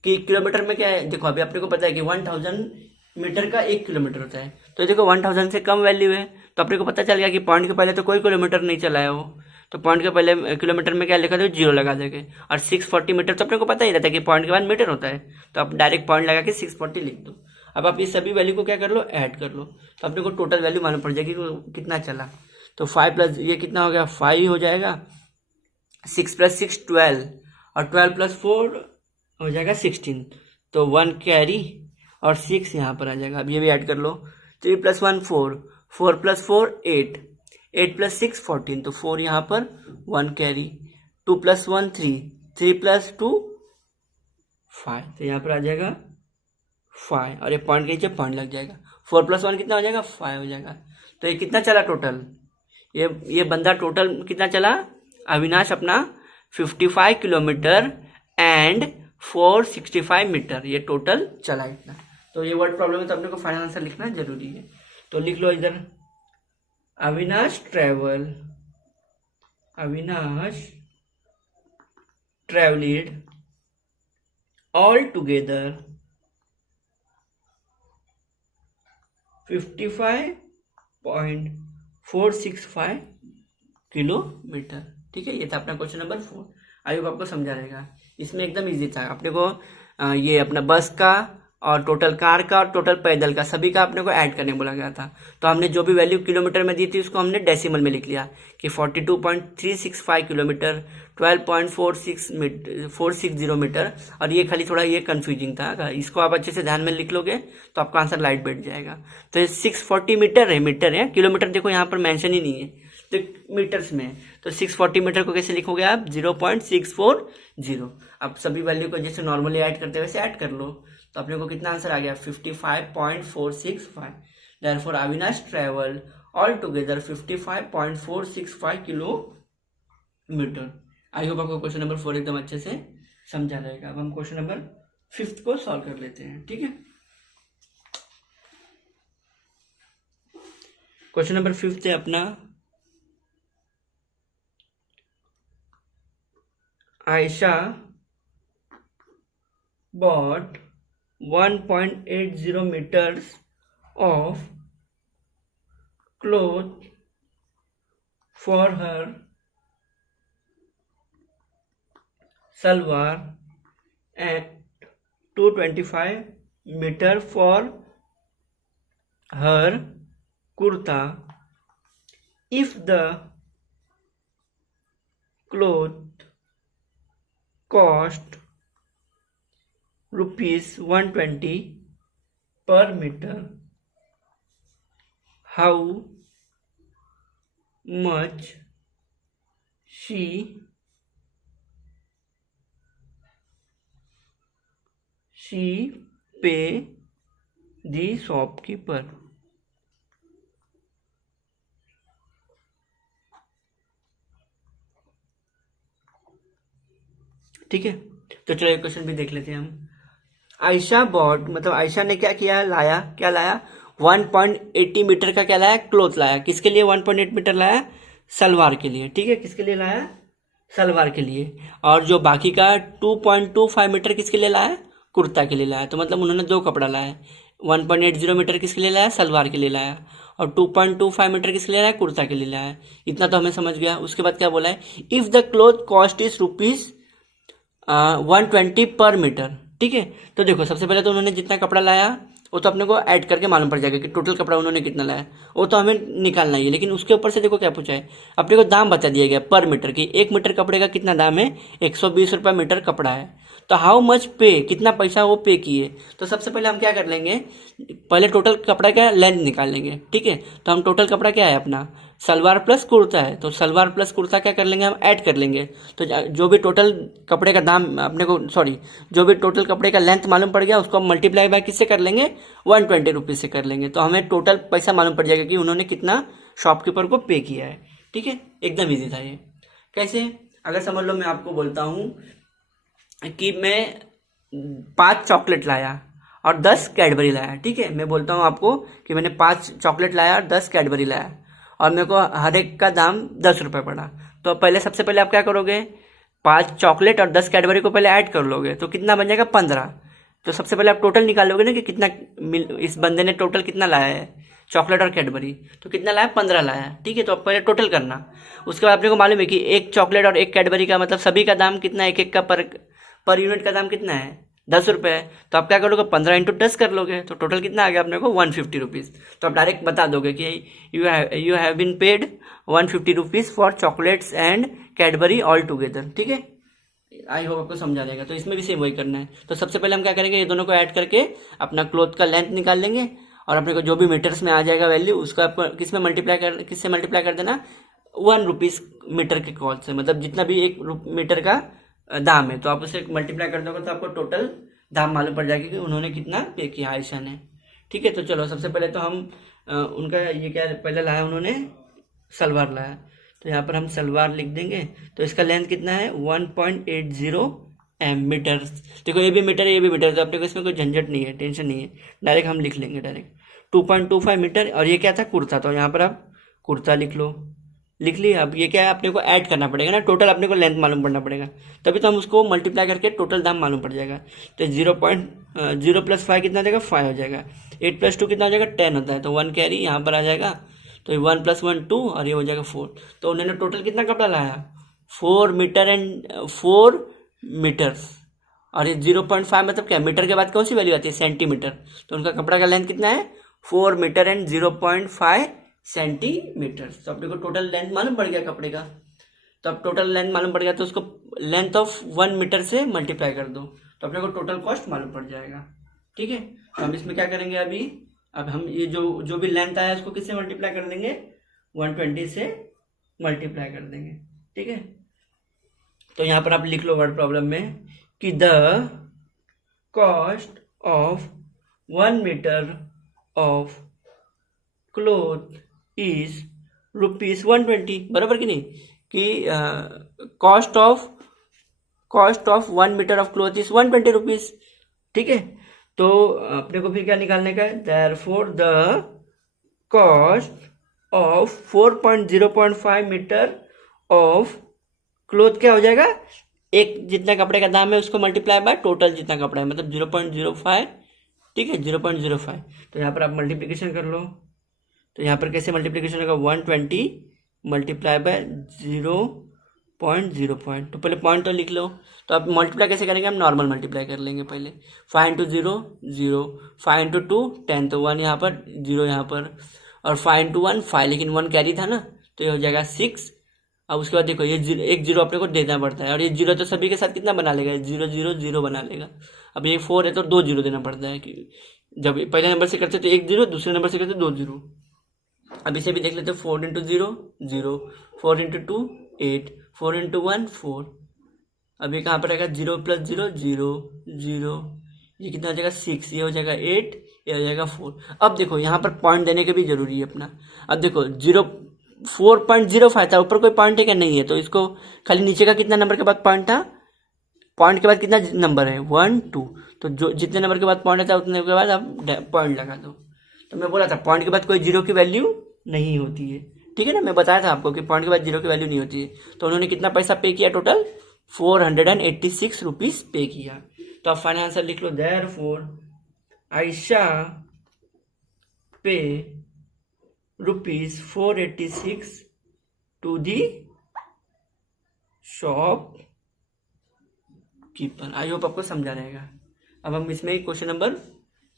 कि किलोमीटर में क्या है, देखो अभी अपने को पता है कि 1000 मीटर का 1 किलोमीटर होता है। तो देखो 1000 से कम वैल्यू है, तो अपने को पता चल गया कि पॉइंट के पहले तो कोई किलोमीटर नहीं चला है वो, तो पॉइंट के पहले किलोमीटर में क्या लिखा था, 0 लगा देंगे। और 640 मीटर तो अपने को पता ही रहता है कि पॉइंट के बाद मीटर होता है, तो आप डायरेक्ट पॉइंट लगा के 640 लिख दो। अब आप ये सभी वैल्यू को क्या कर लो, ऐड कर लो, तो अपने को टोटल वैल्यू मालूम पड़ जाएगी कितना चला। तो 5 प्लस ये कितना हो गया, 5 हो जाएगा, 6 प्लस 6 12, और 12 प्लस 4 हो जाएगा 16, तो 1 कैरी और 6 यहाँ पर आ जाएगा। अब ये भी ऐड कर लो, 3 प्लस 1 4, 4 प्लस 4 8, 8 प्लस 6 14, तो 4 यहाँ पर 1 कैरी, 2 प्लस 1 3, 3 प्लस 2 5, तो यहाँ पर आ जाएगा 5 और ये पॉइंट के नीचे पॉइंट लग जाएगा। 4 प्लस 1 कितना हो जाएगा 5 हो जाएगा। तो ये कितना चला टोटल, ये बंदा टोटल कितना चला अविनाश अपना 55 किलोमीटर एंड 465 मीटर, ये टोटल चला इतना। तो ये वर्ड प्रॉब्लम है, तो अपने को फाइनल आंसर लिखना जरूरी है। तो लिख लो इधर, Avinash travelled all together 55.465 kilometre. ठीक है, ये था अपना क्वेश्चन नंबर 4। आई होप आपको समझा रहेगा। इसमें एकदम इजी था, अपने को ये अपना बस का और टोटल कार का और टोटल पैदल का सभी का अपने को ऐड करने बोला गया था। तो हमने जो भी वैल्यू किलोमीटर में दी थी उसको हमने डेसिमल में लिख लिया कि 42.365 किलोमीटर, 12.460 मीटर। और ये खाली थोड़ा ये कंफ्यूजिंग था, अगर इसको आप अच्छे से ध्यान में लिख लोगे तो आपका आंसर लाइट बैठ जाएगा। तो ये 640 मीटर है, किलोमीटर देखो यहाँ पर मेंशन ही नहीं है, तो मीटर्स में। तो 640 मीटर को कैसे लिखोगे आप, 0.640। अब सभी वैल्यू को जैसे नॉर्मली ऐड करते हैं वैसे ऐड कर लो, तो अपने को कितना आंसर आ गया 55.465। Therefore Avinash travel all together 55.465 kilometre. आई होप आपको क्वेश्चन नंबर 4 एकदम अच्छे से समझा रहेगा। अब हम क्वेश्चन नंबर 5 को सॉल्व कर लेते हैं। ठीक है, क्वेश्चन नंबर 5 है अपना, Ayesha bought 1.80 meters of cloth for her salwar and 225 meter for her kurta. If the cloth cost rupees 120 per meter, how much she pay the shopkeeper? ठीक है, तो चलो एक क्वेश्चन भी देख लेते हैं हम। आयशा बॉट, मतलब आयशा ने क्या किया, क्या लाया 1.80 मीटर का क्या लाया, क्लोथ लाया। किसके लिए 1.8 मीटर लाया, सलवार के लिए। ठीक है, किसके लिए लाया, सलवार के लिए। और जो बाकी का 2.25 मीटर किसके लिए लाया, कुर्ता के लिए लाया। तो मतलब उन्होंने 2 कपड़ा लाया, 1.80 मीटर किसके लिए लाया, सलवार के लिए लाया, और 2.25 मीटर किसके लिए लाया, कुर्ता के लिए लाया। इतना तो हमें समझ गया। उसके बाद क्या बोला है, if the cloth cost is rupees 120 पर मीटर। ठीक है, तो देखो सबसे पहले तो उन्होंने जितना कपड़ा लाया वो तो अपने को ऐड करके मालूम पड़ जाएगा कि टोटल कपड़ा उन्होंने कितना लाया, वो तो हमें निकालना ही है। लेकिन उसके ऊपर से देखो क्या पूछा है, अपने को दाम बता दिया गया पर मीटर की। 1 मीटर कपड़े का कितना दाम है, 120 रुपये मीटर कपड़ा है। तो हाउ मच पे, कितना पैसा वो पे किए। तो सबसे पहले हम क्या कर लेंगे, पहले टोटल कपड़ा का लेंथ निकाल लेंगे। ठीक है, तो हम टोटल कपड़ा क्या है अपना, सलवार प्लस कुर्ता है, तो सलवार प्लस कुर्ता क्या कर लेंगे, हम ऐड कर लेंगे। तो जो भी टोटल कपड़े का दाम अपने को, जो भी टोटल कपड़े का लेंथ मालूम पड़ गया उसको हम मल्टीप्लाई बाय किससे कर लेंगे, 120 रुपीज़ से कर लेंगे। तो हमें टोटल पैसा मालूम पड़ जाएगा कि उन्होंने कितना शॉपकीपर को पे किया है। ठीक है, एकदम ईजी था ये। कैसे, अगर समझ लो मैं आपको बोलता हूँ कि मैं 5 चॉकलेट लाया और 10 कैडबरी लाया। ठीक है, मैं बोलता हूँ आपको कि मैंने 5 चॉकलेट लाया और 10 कैडबरी लाया और मेरे को हर एक का दाम 10 रुपये पड़ा। तो पहले सबसे पहले आप क्या करोगे, 5 चॉकलेट और 10 कैडबरी को पहले ऐड कर लोगे, तो कितना बन जाएगा 15। तो सबसे पहले आप टोटल निकालोगे ना कि कितना इस बंदे ने टोटल कितना लाया है, चॉकलेट और कैडबरी, तो कितना लाया, 15 लाया। ठीक है, तो आप पहले टोटल करना। उसके बाद अपने को मालूम है कि 1 चॉकलेट और 1 कैडबरी का मतलब सभी का दाम कितना है, एक एक का पर यूनिट का दाम कितना है, 10 रुपये है। तो आप क्या करोगे, 15 × 10 कर लोगे, तो टोटल कितना आ गया अपने को 150 रुपीज़। तो आप डायरेक्ट बता दोगे कि you have been paid 150 rupees for chocolates and Cadbury all together. ठीक है, आई होप आपको समझा रहेगा। तो इसमें भी सेम वही करना है। तो सबसे पहले हम क्या करेंगे, ये दोनों को ऐड करके अपना क्लोथ का लेंथ निकाल लेंगे और अपने को जो भी मीटर्स में आ जाएगा वैल्यू, उसको आपको किससे मल्टीप्लाई कर देना, 1 रुपीज़ मीटर के कॉस्ट से, मतलब जितना भी एक मीटर का दाम है, तो आप उसे मल्टीप्लाई कर दोगे तो आपको टोटल दाम मालूम पड़ जाएगा कि उन्होंने कितना पे किया आयशा ने। ठीक है, तो चलो सबसे पहले तो हम उनका ये क्या पहले लाया उन्होंने, सलवार लाया, तो यहाँ पर हम सलवार लिख देंगे। तो इसका लेंथ कितना है, 1.80 मीटर। देखो ये भी मीटर है, ये भी मीटर, तो अपने को इसमें कोई झंझट नहीं है, टेंशन नहीं है, डायरेक्ट हम लिख लेंगे डायरेक्ट 2.25 मीटर। और ये क्या था, कुर्ता, तो यहाँ पर आप कुर्ता लिख लो, लिख लिया। अब ये क्या है, अपने को ऐड करना पड़ेगा ना, टोटल अपने को लेंथ मालूम पड़ना पड़ेगा, तभी तो हम उसको मल्टीप्लाई करके टोटल दाम मालूम पड़ जाएगा। तो 0.0 + 5 कितना हो जाएगा, 5 हो जाएगा। 8 + 2 कितना हो जाएगा, 10 होता है, तो 1 कैरी यहाँ पर आ जाएगा। तो 1 + 1 2 और ये हो जाएगा 4। तो उन्होंने टोटल कितना कपड़ा लाया, 4 मीटर एंड 4 मीटर्स। और ये 0.5 मतलब क्या, मीटर के बाद कौन सी वैल्यू आती है, सेंटीमीटर। तो उनका कपड़ा का लेंथ कितना है, 4 मीटर एंड 0.5 सेंटीमीटर। तो अपने को टोटल लेंथ मालूम पड़ गया कपड़े का। तो अब टोटल लेंथ मालूम पड़ गया, तो उसको लेंथ ऑफ 1 मीटर से मल्टीप्लाई कर दो, तो अपने को टोटल कॉस्ट मालूम पड़ जाएगा। ठीक है, तो हम इसमें क्या करेंगे अभी, अब हम ये जो भी लेंथ आया उसको किससे मल्टीप्लाई कर देंगे, 120 से मल्टीप्लाई कर देंगे। ठीक है, तो यहाँ पर आप लिख लो वर्ड प्रॉब्लम में कि the cost of 1 metre of cloth is ₹120, बराबर कि नहीं, कि cost of 1 metre of cloth is ₹120। ठीक है, तो अपने को फिर क्या निकालने का है, therefore the cost of 4.0.5 metre of cloth क्या हो जाएगा, एक जितना कपड़े का दाम है उसको मल्टीप्लाई बाय टोटल जितना कपड़ा है, मतलब 0.05। ठीक है, 0.05। तो यहाँ पर आप मल्टीप्लिकेशन कर लो, तो यहाँ पर कैसे मल्टीप्लिकेशन होगा, 120 मल्टीप्लाई बाय 0.0, तो पहले पॉइंट तो लिख लो। तो आप मल्टीप्लाई कैसे करेंगे, हम नॉर्मल मल्टीप्लाई कर लेंगे पहले। 5 × 0 0, 5 × 2 10, तो 1 यहाँ पर 0 यहाँ पर, और 5 × 1 5, लेकिन 1 कैरी था ना, तो ये हो जाएगा 6। अब उसके बाद देखो ये एक जीरो अपने को देना पड़ता है, और ये जीरो तो सभी के साथ कितना बना लेगा, 0 0 0 बना लेगा। अब ये 4 है तो 2 जीरो देना पड़ता है, कि जब पहले नंबर से करते तो 1 0, दूसरे नंबर से करते 2 0। अब इसे भी देख लेते, 4 × 0 0, 4 × 2 8, 4 × 1 4। अब ये कहाँ पर आएगा, 0 + 0 0 0, ये कितना हो जाएगा 6, ये हो जाएगा 8, ये हो जाएगा 4। अब देखो यहाँ पर पॉइंट देने के भी जरूरी है अपना। अब देखो 4.05 था, ऊपर कोई पॉइंट है क्या, नहीं है, तो इसको खाली नीचे का कितना नंबर के बाद पॉइंट था, पॉइंट के बाद कितना नंबर है, 1 2, तो जो जितने नंबर के बाद पॉइंट था उतने के बाद आप पॉइंट लगा दो। तो मैं बोला था पॉइंट के बाद कोई जीरो की वैल्यू नहीं होती है। ठीक है ना, मैं बताया था आपको कि पॉइंट के बाद जीरो की वैल्यू नहीं होती है। तो उन्होंने कितना पैसा पे किया, टोटल 486 रुपीज पे किया। तो आप फाइनल आंसर लिख लो, therefore Ayesha pay ₹486 to the shopkeeper. I hope आपको समझा रहेगा। अब हम इसमें क्वेश्चन नंबर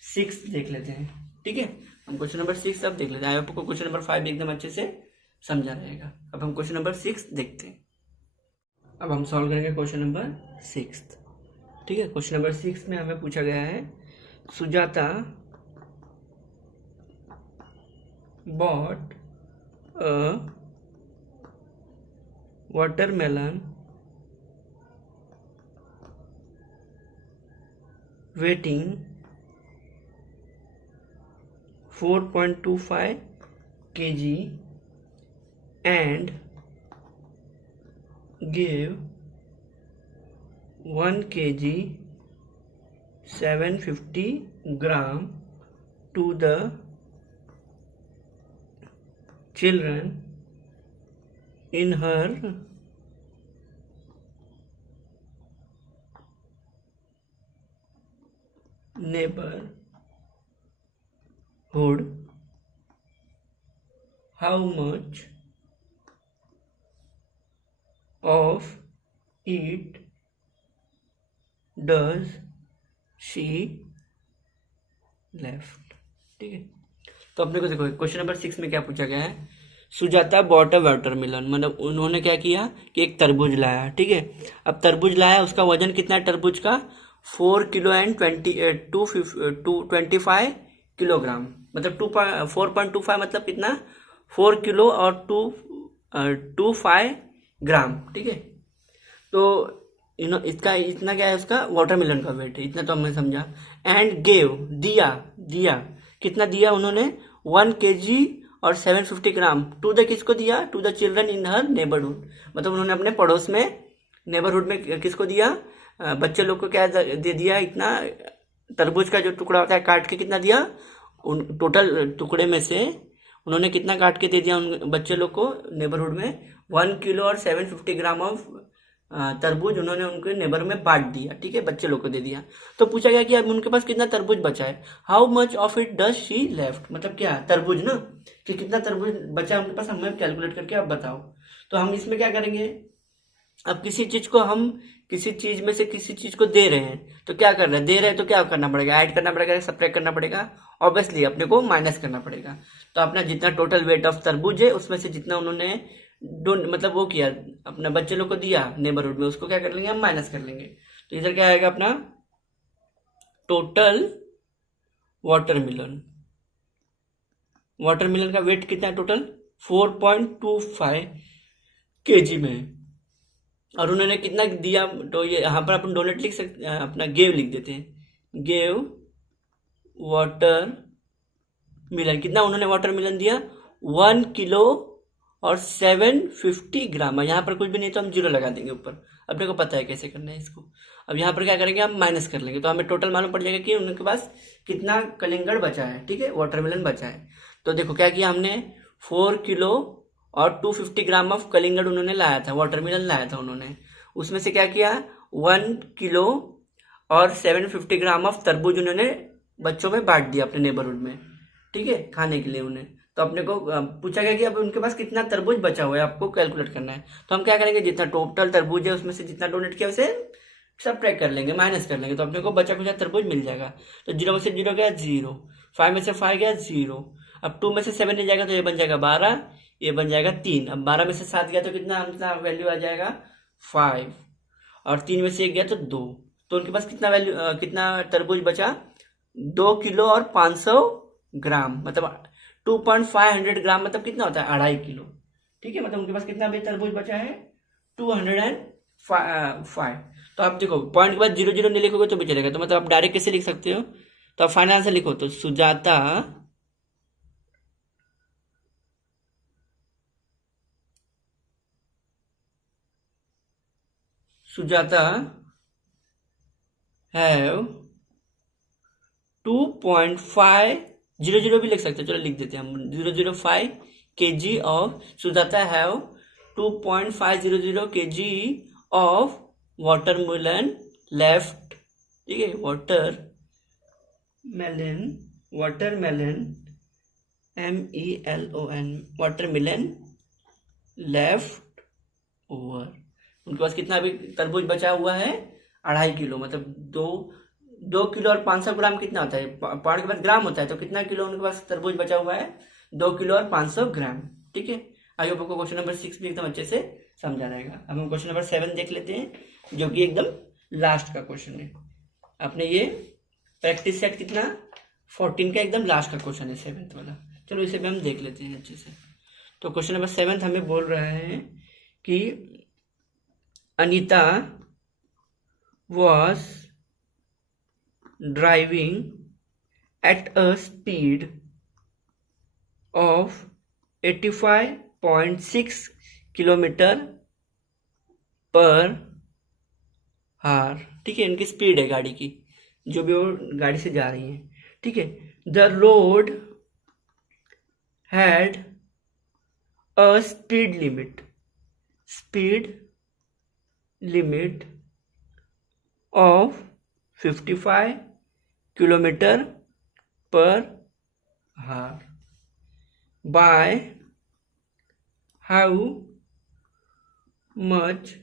6 देख लेते हैं। ठीक है, हम क्वेश्चन नंबर 6 अब देख लेते हैं। आई होप आपको क्वेश्चन नंबर 5 एकदम अच्छे से समझा रहेगा। अब हम क्वेश्चन नंबर 6 देखते हैं। अब हम सॉल्व करेंगे क्वेश्चन नंबर 6। ठीक है, क्वेश्चन नंबर 6 में हमें पूछा गया है, Sujata bought a watermelon weighing 4.25 kg and gave 1 kg 750 gram to the children in her neighborhood. How much of it does she left? ठीक है, तो अपने को देखो क्वेश्चन नंबर 6 में क्या पूछा गया है, सुजाता बॉट अ वाटरमेलन, मतलब उन्होंने क्या किया कि एक तरबूज लाया, ठीक है। अब तरबूज लाया, उसका वजन कितना है तरबूज का, 4 किलो एंड 25 किलोग्राम, मतलब 4.25 मतलब कितना, 4 किलो और 2.25 ग्राम, ठीक है। तो इसका इतना क्या है, उसका वाटरमेलन का वेट है, इतना तो हमने समझा। एंड गेव, दिया, दिया कितना दिया उन्होंने, 1 kg और 750 ग्राम टू द, किसको दिया, to the children in her neighbourhood, मतलब उन्होंने अपने पड़ोस में, नेबरहुड में किसको दिया, बच्चे लोग को क्या दे दिया, इतना तरबूज का जो टुकड़ा होता है काट के कितना दिया, उन टोटल टुकड़े में से उन्होंने कितना काट के दे दिया उन बच्चे लोग को नेबरहुड में, 1 किलो और 750 ग्राम ऑफ तरबूज उन्होंने उनके नेबर में बांट दिया, ठीक है, बच्चे लोग को दे दिया। तो पूछा गया कि अब उनके पास कितना तरबूज बचा है, how much of it does she left, मतलब क्या तरबूज ना, कि कितना तरबूज बचा है उनके पास, हमें कैलकुलेट करके आप बताओ। तो हम इसमें क्या करेंगे, अब किसी चीज को हम किसी चीज में से किसी चीज को दे रहे हैं, तो क्या कर रहे हैं, दे रहे हैं तो क्या करना पड़ेगा, ऐड करना पड़ेगा, सब्ट्रैक्ट करना पड़ेगा, ऑब्वियसली अपने को माइनस करना पड़ेगा। तो अपना जितना टोटल वेट ऑफ तरबूज है उसमें से जितना उन्होंने मतलब वो किया, अपने बच्चे लोग को दिया नेबरहुड में, उसको क्या कर लेंगे हम, माइनस कर लेंगे। तो इधर क्या आएगा अपना टोटल वाटरमेलन, वाटरमेलन का वेट कितना है टोटल, 4.25 kg में, और उन्होंने कितना दिया, तो ये यहाँ पर अपन डोनेट लिख सकते, अपना गेव लिख देते हैं, गेव वाटर मिलन, कितना उन्होंने वाटर मिलन दिया, 1 किलो और 750 ग्राम, यहाँ पर कुछ भी नहीं तो हम जीरो लगा देंगे ऊपर, अपने को पता है कैसे करना है इसको। अब यहाँ पर क्या करेंगे, हम माइनस कर लेंगे, तो हमें टोटल मालूम पड़ जाएगा कि उनके पास कितना कलिंगड़ बचा है, ठीक है, वाटरमेलन बचा है। तो देखो क्या किया हमने, 4 किलो और 250 ग्राम ऑफ कलिंगड़ उन्होंने लाया था, वाटरमेलन लाया था उन्होंने, उसमें से क्या किया, 1 किलो और 750 ग्राम ऑफ तरबूज उन्होंने बच्चों में बांट दिया अपने नेबरहुड में, ठीक है, खाने के लिए उन्हें। तो अपने को पूछा गया कि अब उनके पास कितना तरबूज बचा हुआ है, आपको कैलकुलेट करना है। तो हम क्या करेंगे, जितना टोटल तरबूज है उसमें से जितना डोनेट किया उसे सब्ट्रैक्ट कर लेंगे, माइनस कर लेंगे, तो अपने को बचा कुछ तरबूज मिल जाएगा। तो 0 में से 0 गया 0, 5 में से 5 गया 0, अब 2 में से 7 नहीं जाएगा तो ये बन जाएगा 12, ये बन जाएगा 3, अब 12 में से 7 गया तो कितना वैल्यू आ जाएगा 5, और 3 में से 1 गया तो 2, तो उनके पास कितना वैल्यू कितना तरबूज बचा, 2 किलो और 500 ग्राम, मतलब 2.5 ग्राम, मतलब कितना होता है 2.5 किलो, ठीक है, मतलब उनके पास कितना भी तरबूज बचा है, 205। तो आप देखो पॉइंट के बाद 0 0 नहीं लिखोगे तो भी चलेगा, तो मतलब आप डायरेक्ट कैसे लिख सकते हो, तो आप फाइनल आंसर लिखो, तो सुजाता सुजाता हैव 2.5, 0 0 भी लिख सकते हैं, चलो लिख देते हैं हम, 0.05 kg of, Sujata have 2.500 kg of watermelon left, ठीक है, watermelon MELON, watermelon left over, उनके पास कितना भी तरबूज बचा हुआ है, 2.5 किलो, मतलब 2 किलो और 500 ग्राम कितना होता है, पहाड़ के पास ग्राम होता है, तो कितना किलो उनके पास तरबूज बचा हुआ है, 2 किलो और 500 ग्राम, ठीक है। आई होप आपको क्वेश्चन नंबर 6 भी एकदम अच्छे से समझा रहेगा। अब हम क्वेश्चन नंबर 7 देख लेते हैं, जो कि एकदम लास्ट का क्वेश्चन है, अपने ये प्रैक्टिस सेट कितना 14 का एकदम लास्ट का क्वेश्चन है, 7th वाला। चलो इसे भी हम देख लेते हैं अच्छे से। तो क्वेश्चन नंबर 7 हमें बोल रहा है कि Anita was driving at a speed of 85.6 kilometre पर हार, ठीक है, इनकी स्पीड है गाड़ी की, जो भी वो गाड़ी से जा रही है, ठीक है। The road had a speed limit of 55 kilometre पर हार, by how much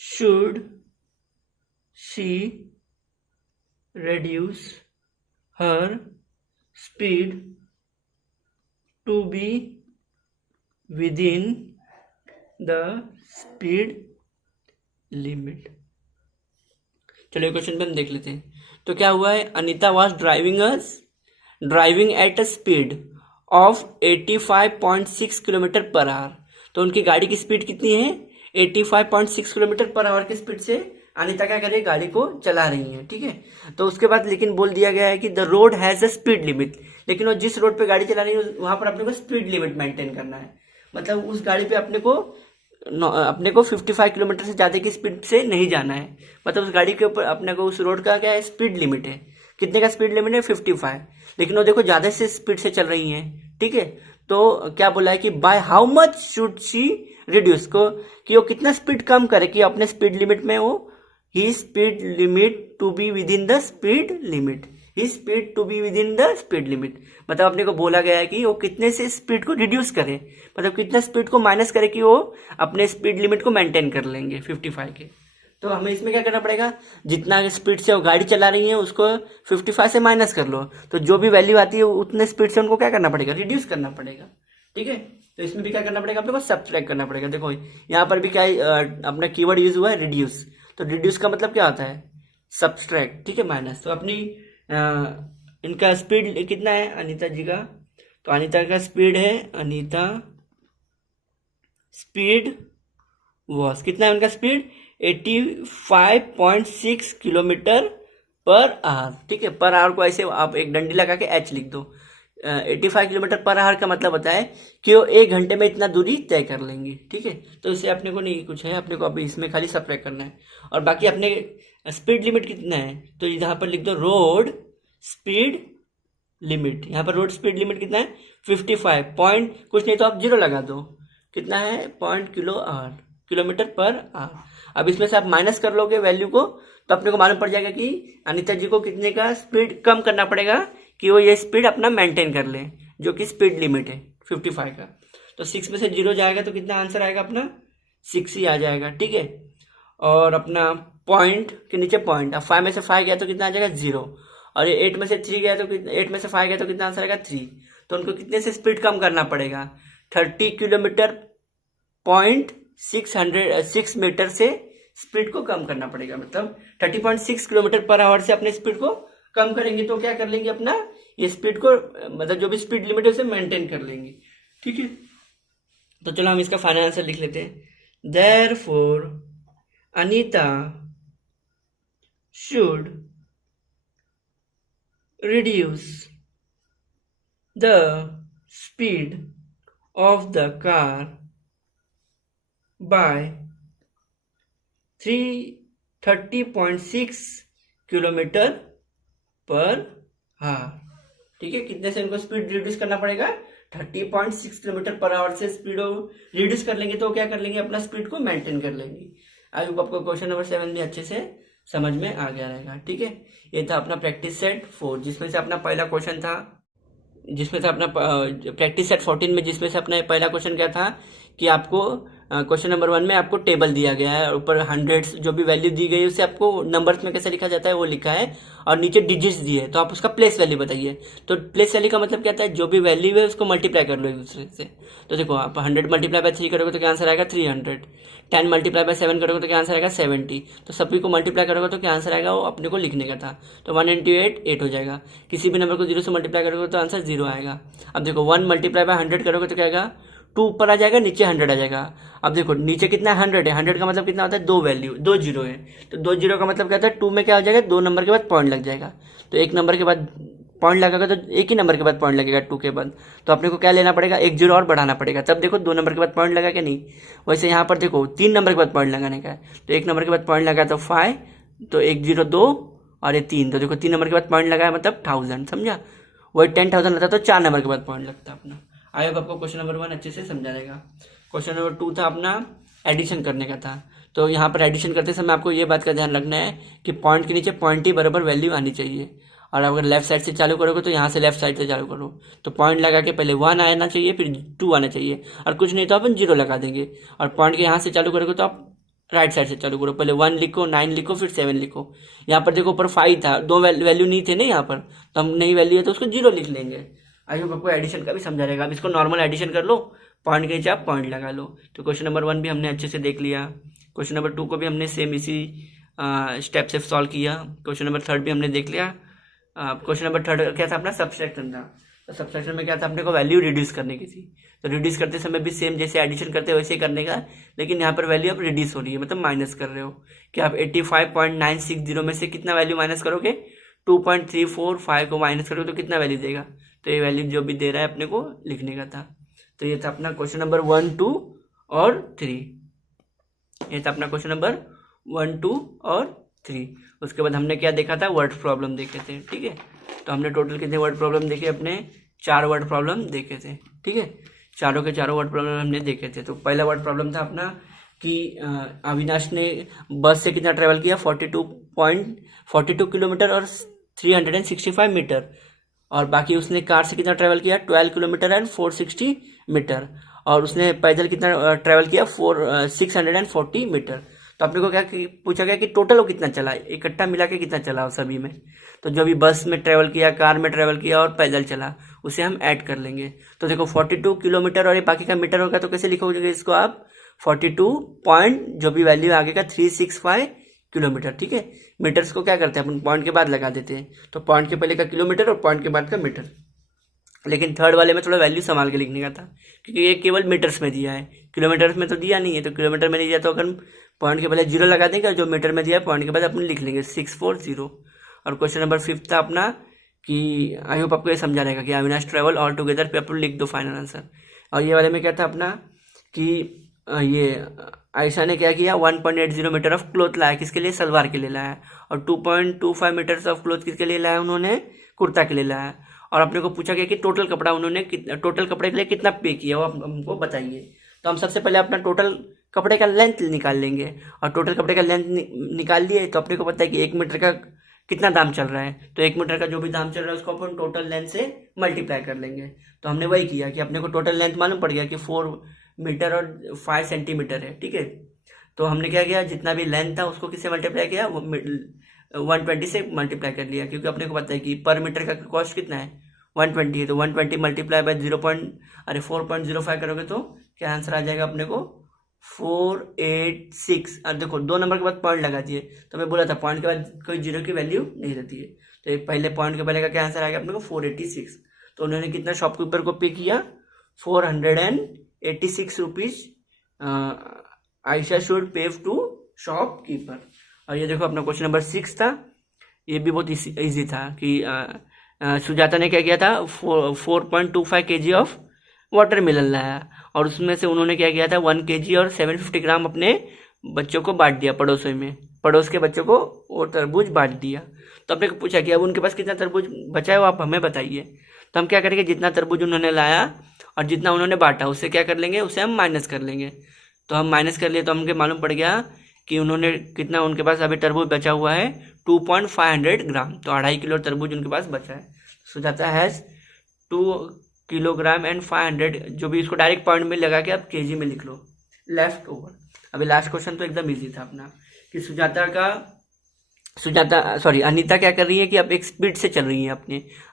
should she reduce her speed to be with in the speed limit. चलो क्वेश्चन पे हम देख लेते हैं। तो क्या हुआ है, Anita was driving at a speed of 85.6 kilometre per hour. तो उनकी गाड़ी की स्पीड कितनी है, 85.6 किलोमीटर पर आवर की स्पीड से अनीता क्या कर रही है, गाड़ी को चला रही है। ठीक है, तो उसके बाद लेकिन बोल दिया गया है कि the road has a speed limit, लेकिन वो जिस रोड पे गाड़ी चला रही है वहां पर अपने को स्पीड लिमिट मेंटेन करना है। मतलब उस गाड़ी पे अपने को 55 किलोमीटर से ज्यादा की स्पीड से नहीं जाना है। मतलब उस गाड़ी के ऊपर अपने को उस रोड का क्या है, स्पीड लिमिट है। कितने का स्पीड लिमिट है, 55। लेकिन वो देखो ज्यादा से स्पीड से चल रही है। ठीक है, तो क्या बोला है कि by how much should she reduce, को कि वो कितना स्पीड कम करे कि अपने स्पीड लिमिट में वो ही speed limit to be within the speed limit, ही speed to be within the speed limit. मतलब अपने को बोला गया है कि वो कितने से स्पीड को रिड्यूस करे, मतलब कितना स्पीड को माइनस करे कि वो अपने स्पीड लिमिट को मेंटेन कर लेंगे 55 के। तो हमें इसमें क्या करना पड़ेगा, जितना स्पीड से वो गाड़ी चला रही है उसको 55 से माइनस कर लो, तो जो भी वैल्यू आती है उतने स्पीड से उनको क्या करना पड़ेगा, रिड्यूस करना पड़ेगा। ठीक है, तो इसमें भी क्या करना पड़ेगा, अपने को सब्ट्रैक्ट करना पड़ेगा। देखो यहाँ पर भी क्या अपना कीवर्ड यूज हुआ है, रिड्यूस। तो रिड्यूस का मतलब क्या होता है, सब्ट्रैक्ट। ठीक है, माइनस। तो अपनी इनका स्पीड कितना है अनीता जी का, तो अनीता का स्पीड है, अनीता स्पीड वॉस, कितना है उनका स्पीड, 85.6 किलोमीटर पर आवर। ठीक है, पर आवर को ऐसे आप एक डंडी लगा के एच लिख दो। 85 किलोमीटर पर आवर का मतलब होता है कि वो 1 घंटे में इतना दूरी तय कर लेंगी। ठीक है, तो इससे अपने को नहीं कुछ है, अपने को अभी इसमें खाली सब्ट्रैक्ट करना है। और बाकी अपने स्पीड लिमिट कितना है, तो यहाँ पर लिख दो रोड स्पीड लिमिट। यहाँ पर रोड स्पीड लिमिट कितना है, 55 पॉइंट कुछ नहीं तो आप 0 लगा दो, कितना है, पॉइंट किलोमीटर पर आवर। अब इसमें से आप माइनस कर लोगे वैल्यू को, तो अपने को मालूम पड़ जाएगा कि अनीता जी को कितने का स्पीड कम करना पड़ेगा कि वो ये स्पीड अपना मेंटेन कर ले, जो कि स्पीड लिमिट है 55 का। तो 6 में से 0 जाएगा तो कितना आंसर आएगा अपना, 6 ही आ जाएगा। ठीक है, और अपना पॉइंट के नीचे पॉइंट, अब 5 में से 5 गया तो कितना आ जाएगा, 0। और ये 8 में से 3 गया तो 8 में से 5 गया तो कितना आंसर आएगा, 3। तो उनको कितने से स्पीड कम करना पड़ेगा, 30 किलोमीटर पॉइंट 6 मीटर से स्पीड को कम करना पड़ेगा। मतलब 30.6 किलोमीटर पर आवर से अपने स्पीड को कम करेंगे तो क्या कर लेंगे, अपना ये स्पीड को, मतलब जो भी स्पीड लिमिट है उसे मेंटेन कर लेंगे। ठीक है, तो चलो हम इसका फाइनल आंसर लिख लेते हैं। Therefore Anita should reduce the speed of the car by 30.6 kilometre per hour. ठीक है, कितने से इनको स्पीड रिड्यूस करना पड़ेगा, 30.6 किलोमीटर पर आवर से स्पीड रिड्यूस कर लेंगे तो क्या कर लेंगे, अपना स्पीड को मेंटेन कर लेंगे। आई होप आपको क्वेश्चन नंबर 7 भी अच्छे से समझ में आ गया रहेगा। ठीक है, ये था अपना प्रैक्टिस सेट 4, जिसमें से अपना पहला क्वेश्चन था, जिसमें से अपना प्रैक्टिस सेट 14 में जिसमें से अपना पहला क्वेश्चन क्या था कि आपको क्वेश्चन नंबर 1 में आपको टेबल दिया गया है, ऊपर हंड्रेड्स जो भी वैल्यू दी गई है उसे आपको नंबर्स में कैसे लिखा जाता है वो लिखा है, और नीचे डिजिट्स दिए है, तो आप उसका प्लेस वैल्यू बताइए। तो प्लेस वैल्यू का मतलब क्या होता है, जो भी वैल्यू है उसको मल्टीप्लाई कर लो एक दूसरे से। तो देखो आप 100 मल्टीप्लाई बाय 3 करोगे तो क्या आंसर आएगा, 300। 10 मल्टीप्लाई बाय 7 करोगे तो क्या आंसर आएगा, 70। तो सभी को मल्टीप्लाई करोगे तो क्या आंसर आएगा, वो अपने को लिखने का था। तो 1 इंटू 8 हो जाएगा। किसी भी नंबर को 0 से मल्टीप्लाई करोगे तो आंसर 0 आएगा। अब देखो 1 मल्टीप्लाई बाय 100 करोगे तो क्या आएगा, 2 ऊपर आ जाएगा, नीचे 100 आ जाएगा। अब देखो नीचे कितना 100 है, 100 का मतलब कितना होता है, 2 वैल्यू, 2 जीरो है। तो 2 जीरो का मतलब क्या होता है, 2 में क्या हो जाएगा, 2 नंबर के बाद पॉइंट लग जाएगा। तो 1 नंबर के बाद पॉइंट लगेगा तो एक ही नंबर के बाद पॉइंट लगेगा 2 के बाद। तो अपने को क्या लेना पड़ेगा, 1 जीरो और बढ़ाना पड़ेगा, तब देखो 2 नंबर के बाद पॉइंट लगा कि नहीं। वैसे यहाँ पर देखो 3 नंबर के बाद पॉइंट लगाने का है, तो 1 नंबर के बाद पॉइंट लगा तो 5, तो 1 जीरो 2 और ये 3, तो देखो 3 नंबर के बाद पॉइंट लगाया मतलब 1000, समझा। वही 10,000 लगता तो 4 नंबर के बाद पॉइंट लगता अपना। आई होप आपको क्वेश्चन नंबर 1 अच्छे से समझा रहेगा। क्वेश्चन नंबर 2 था अपना एडिशन करने का था। तो यहाँ पर एडिशन करते समय आपको ये बात का ध्यान रखना है कि पॉइंट के नीचे पॉइंट ही बराबर वैल्यू आनी चाहिए। और अगर लेफ्ट साइड से चालू करोगे तो यहाँ से लेफ्ट साइड से चालू करो, तो पॉइंट लगा के पहले 1 आना चाहिए, फिर 2 आना चाहिए, और कुछ नहीं तो अपन 0 लगा देंगे। और पॉइंट के यहाँ से चालू करोगे तो आप राइट साइड से चालू करो, पहले 1 लिखो, 9 लिखो, फिर 7 लिखो। यहाँ पर देखो ऊपर 5 था, 2 वैल्यू नहीं थे ना यहाँ पर, तो हम नई वैल्यू है तो उसको 0 लिख लेंगे। आई होप आपको एडिशन का भी समझा रहेगा। अब इसको नॉर्मल एडिशन कर लो, पॉइंट के नीचे आप पॉइंट लगा लो। तो क्वेश्चन नंबर 1 भी हमने अच्छे से देख लिया। क्वेश्चन नंबर 2 को भी हमने सेम इसी स्टेप से सॉल्व किया। क्वेश्चन नंबर 3 भी हमने देख लिया। क्वेश्चन नंबर 3 क्या था अपना, सब्सट्रैक्शन था। तो सब्सट्रैक्शन में क्या था, अपने को वैल्यू रिड्यूस करने की थी। तो रिड्यूस करते समय भी सेम जैसे एडिशन करते हैं वैसे ही करने का, लेकिन यहाँ पर वैल्यू अब रिड्यूस हो रही है, मतलब माइनस कर रहे हो कि आप 85.960 में से कितना वैल्यू माइनस करोगे, 2.345 को माइनस करोगे तो कितना वैल्यू देगा। तो ये वैल्यू जो भी दे रहा है अपने को लिखने का था। तो ये था अपना क्वेश्चन नंबर 1, 2 और 3। ये था अपना क्वेश्चन नंबर 1, 2 और 3। उसके बाद हमने क्या देखा था, वर्ड प्रॉब्लम देखे थे। ठीक है, तो हमने टोटल कितने वर्ड प्रॉब्लम देखे, अपने 4 वर्ड प्रॉब्लम देखे थे। ठीक है, चारों के चारों वर्ड प्रॉब्लम हमने देखे थे। तो पहला वर्ड प्रॉब्लम था अपना कि अविनाश ने बस से कितना ट्रेवल किया, 42 किलोमीटर और 365 मीटर। और बाकी उसने कार से कितना ट्रेवल किया, 12 किलोमीटर एंड 460 मीटर। और उसने पैदल कितना ट्रेवल किया, 640 मीटर। तो अपने को क्या पूछा गया कि टोटल वो कितना चला, इकट्ठा मिला के कितना चला हो सभी में। तो जो भी बस में ट्रेवल किया, कार में ट्रेवल किया और पैदल चला, उसे हम ऐड कर लेंगे। तो देखो 42 किलोमीटर और ये बाकी का मीटर होगा, तो कैसे लिखोगे इसको आप, 42 पॉइंट जो भी वैल्यू आगे का 365 किलोमीटर। ठीक है, मीटर्स को क्या करते हैं अपन पॉइंट के बाद लगा देते हैं। तो पॉइंट के पहले का किलोमीटर और पॉइंट के बाद का मीटर। लेकिन थर्ड वाले में थोड़ा वैल्यू संभाल के लिखने का था, क्योंकि ये केवल मीटर्स में दिया है, किलोमीटर्स में तो दिया नहीं है। तो किलोमीटर में नहीं दिया तो अगर पॉइंट के पहले 0 लगा देंगे, जो मीटर में दिया है पॉइंट के बाद अपन लिख लेंगे 640। और क्वेश्चन नंबर 5 था अपना कि आई होप आपको ये समझा रहेगा कि अविनाश ट्रेवल ऑल टुगेदर पे अपन लिख दो फाइनल आंसर। और ये वाले में क्या था अपना कि ये आयशा ने क्या किया, 1.80 मीटर ऑफ क्लोथ लाया, किसके लिए, सलवार के लिए लाया। और 2.25 मीटर्स ऑफ क्लोथ किसके लिए लाया, उन्होंने कुर्ता के लिए लाया। और अपने को पूछा गया कि टोटल कपड़ा उन्होंने टोटल कपड़े के लिए कितना पे किया, वो हमको बताइए। तो हम सबसे पहले अपना टोटल कपड़े का लेंथ निकाल लेंगे। और टोटल कपड़े का लेंथ निकाल लिए तो अपने को पता है कि 1 मीटर का कितना दाम चल रहा है। तो 1 मीटर का जो भी दाम चल रहा है उसको अपन टोटल लेंथ से मल्टीप्लाई कर लेंगे। तो हमने वही किया कि अपने को टोटल लेंथ मालूम पड़ गया कि 4 मीटर और 5 सेंटीमीटर है। ठीक है, तो हमने क्या किया, जितना भी लेंथ था उसको किससे मल्टीप्लाई किया, 120 से मल्टीप्लाई कर लिया, क्योंकि अपने को पता है कि पर मीटर का कॉस्ट कितना है, 120 है। तो 120 मल्टीप्लाई बाय 4.05 करोगे तो क्या आंसर आ जाएगा अपने को, 486। और देखो 2 नंबर के बाद पॉइंट लगा दिए, तो मैं बोला था पॉइंट के बाद कोई 0 की वैल्यू नहीं रहती है। तो एक पहले पॉइंट के पहले का क्या आंसर आएगा अपने को, 486। तो उन्होंने कितना शॉपकीपर को पे किया, 486 rupees Ayesha should pay to shopkeeper. और ये देखो अपना क्वेश्चन नंबर 6 था, ये भी बहुत इजी था कि सुजाता ने क्या किया था, 4.25 kg ऑफ वाटरमेलन लाया। और उसमें से उन्होंने क्या किया था, 1 kg और 750 ग्राम अपने बच्चों को बांट दिया, पड़ोसों में, पड़ोस के बच्चों को वो तरबूज बांट दिया। तो अपने को पूछा कि अब उनके पास कितना तरबूज बचा है वो आप हमें बताइए। तो हम क्या करेंगे, जितना तरबूज उन्होंने लाया और जितना उन्होंने बांटा उससे क्या कर लेंगे, उसे हम माइनस कर लेंगे। तो हम माइनस कर लिए तो हमको मालूम पड़ गया कि उन्होंने कितना, उनके पास अभी तरबूज बचा हुआ है 2.500 ग्राम। तो 2.5 किलो तरबूज उनके पास बचा है। सुजाता हैज़ 2 किलोग्राम एंड 500, जो भी इसको डायरेक्ट पॉइंट में लगा के आप केजी में लिख लो, लेफ्ट ओवर। अभी लास्ट क्वेश्चन तो एकदम इजी था अपना कि अनीता क्या कर रही है कि अब एक स्पीड से चल रही है,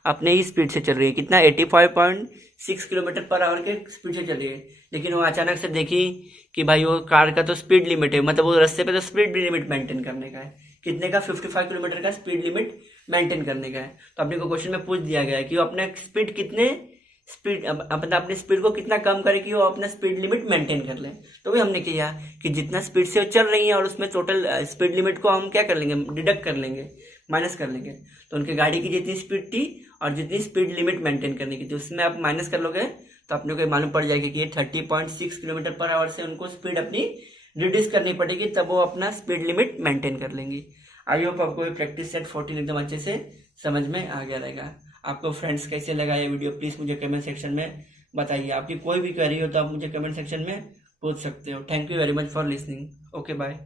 अपने ही स्पीड से चल रही है, कितना 85.6 किलोमीटर पर आवर के स्पीड से चल रही है। लेकिन वो अचानक से देखी कि भाई वो कार का तो स्पीड लिमिट है, मतलब वो रास्ते पे तो स्पीड लिमिट मेंटेन करने का है, कितने का, 55 किलोमीटर का स्पीड लिमिट मेंटेन करने का है। तो अपने को क्वेश्चन में पूछ दिया गया है कि वो अपने स्पीड अपने स्पीड को कितना कम करे कि वो अपना स्पीड लिमिट मेंटेन कर ले। तो भी हमने किया कि जितना स्पीड से वो चल रही है और उसमें टोटल स्पीड लिमिट को हम क्या कर लेंगे, डिडक्ट कर लेंगे, माइनस कर लेंगे। तो उनकी गाड़ी की जितनी स्पीड थी और जितनी स्पीड लिमिट मेंटेन करने की थी उसमें आप माइनस कर लोगे तो अपने को मालूम पड़ जाएगा कि ये 30.6 किलोमीटर पर आवर से उनको स्पीड अपनी रिड्यूस करनी पड़ेगी, तब वो अपना स्पीड लिमिट मेंटेन कर लेंगी। आई होप आपको ये प्रैक्टिस सेट 14 एकदम अच्छे से समझ में आ गया रहेगा। आपको फ्रेंड्स कैसे लगा ये वीडियो प्लीज़ मुझे कमेंट सेक्शन में बताइए। आपकी कोई भी क्वेरी हो तो आप मुझे कमेंट सेक्शन में पूछ सकते हो। Thank you very much for listening. Okay bye.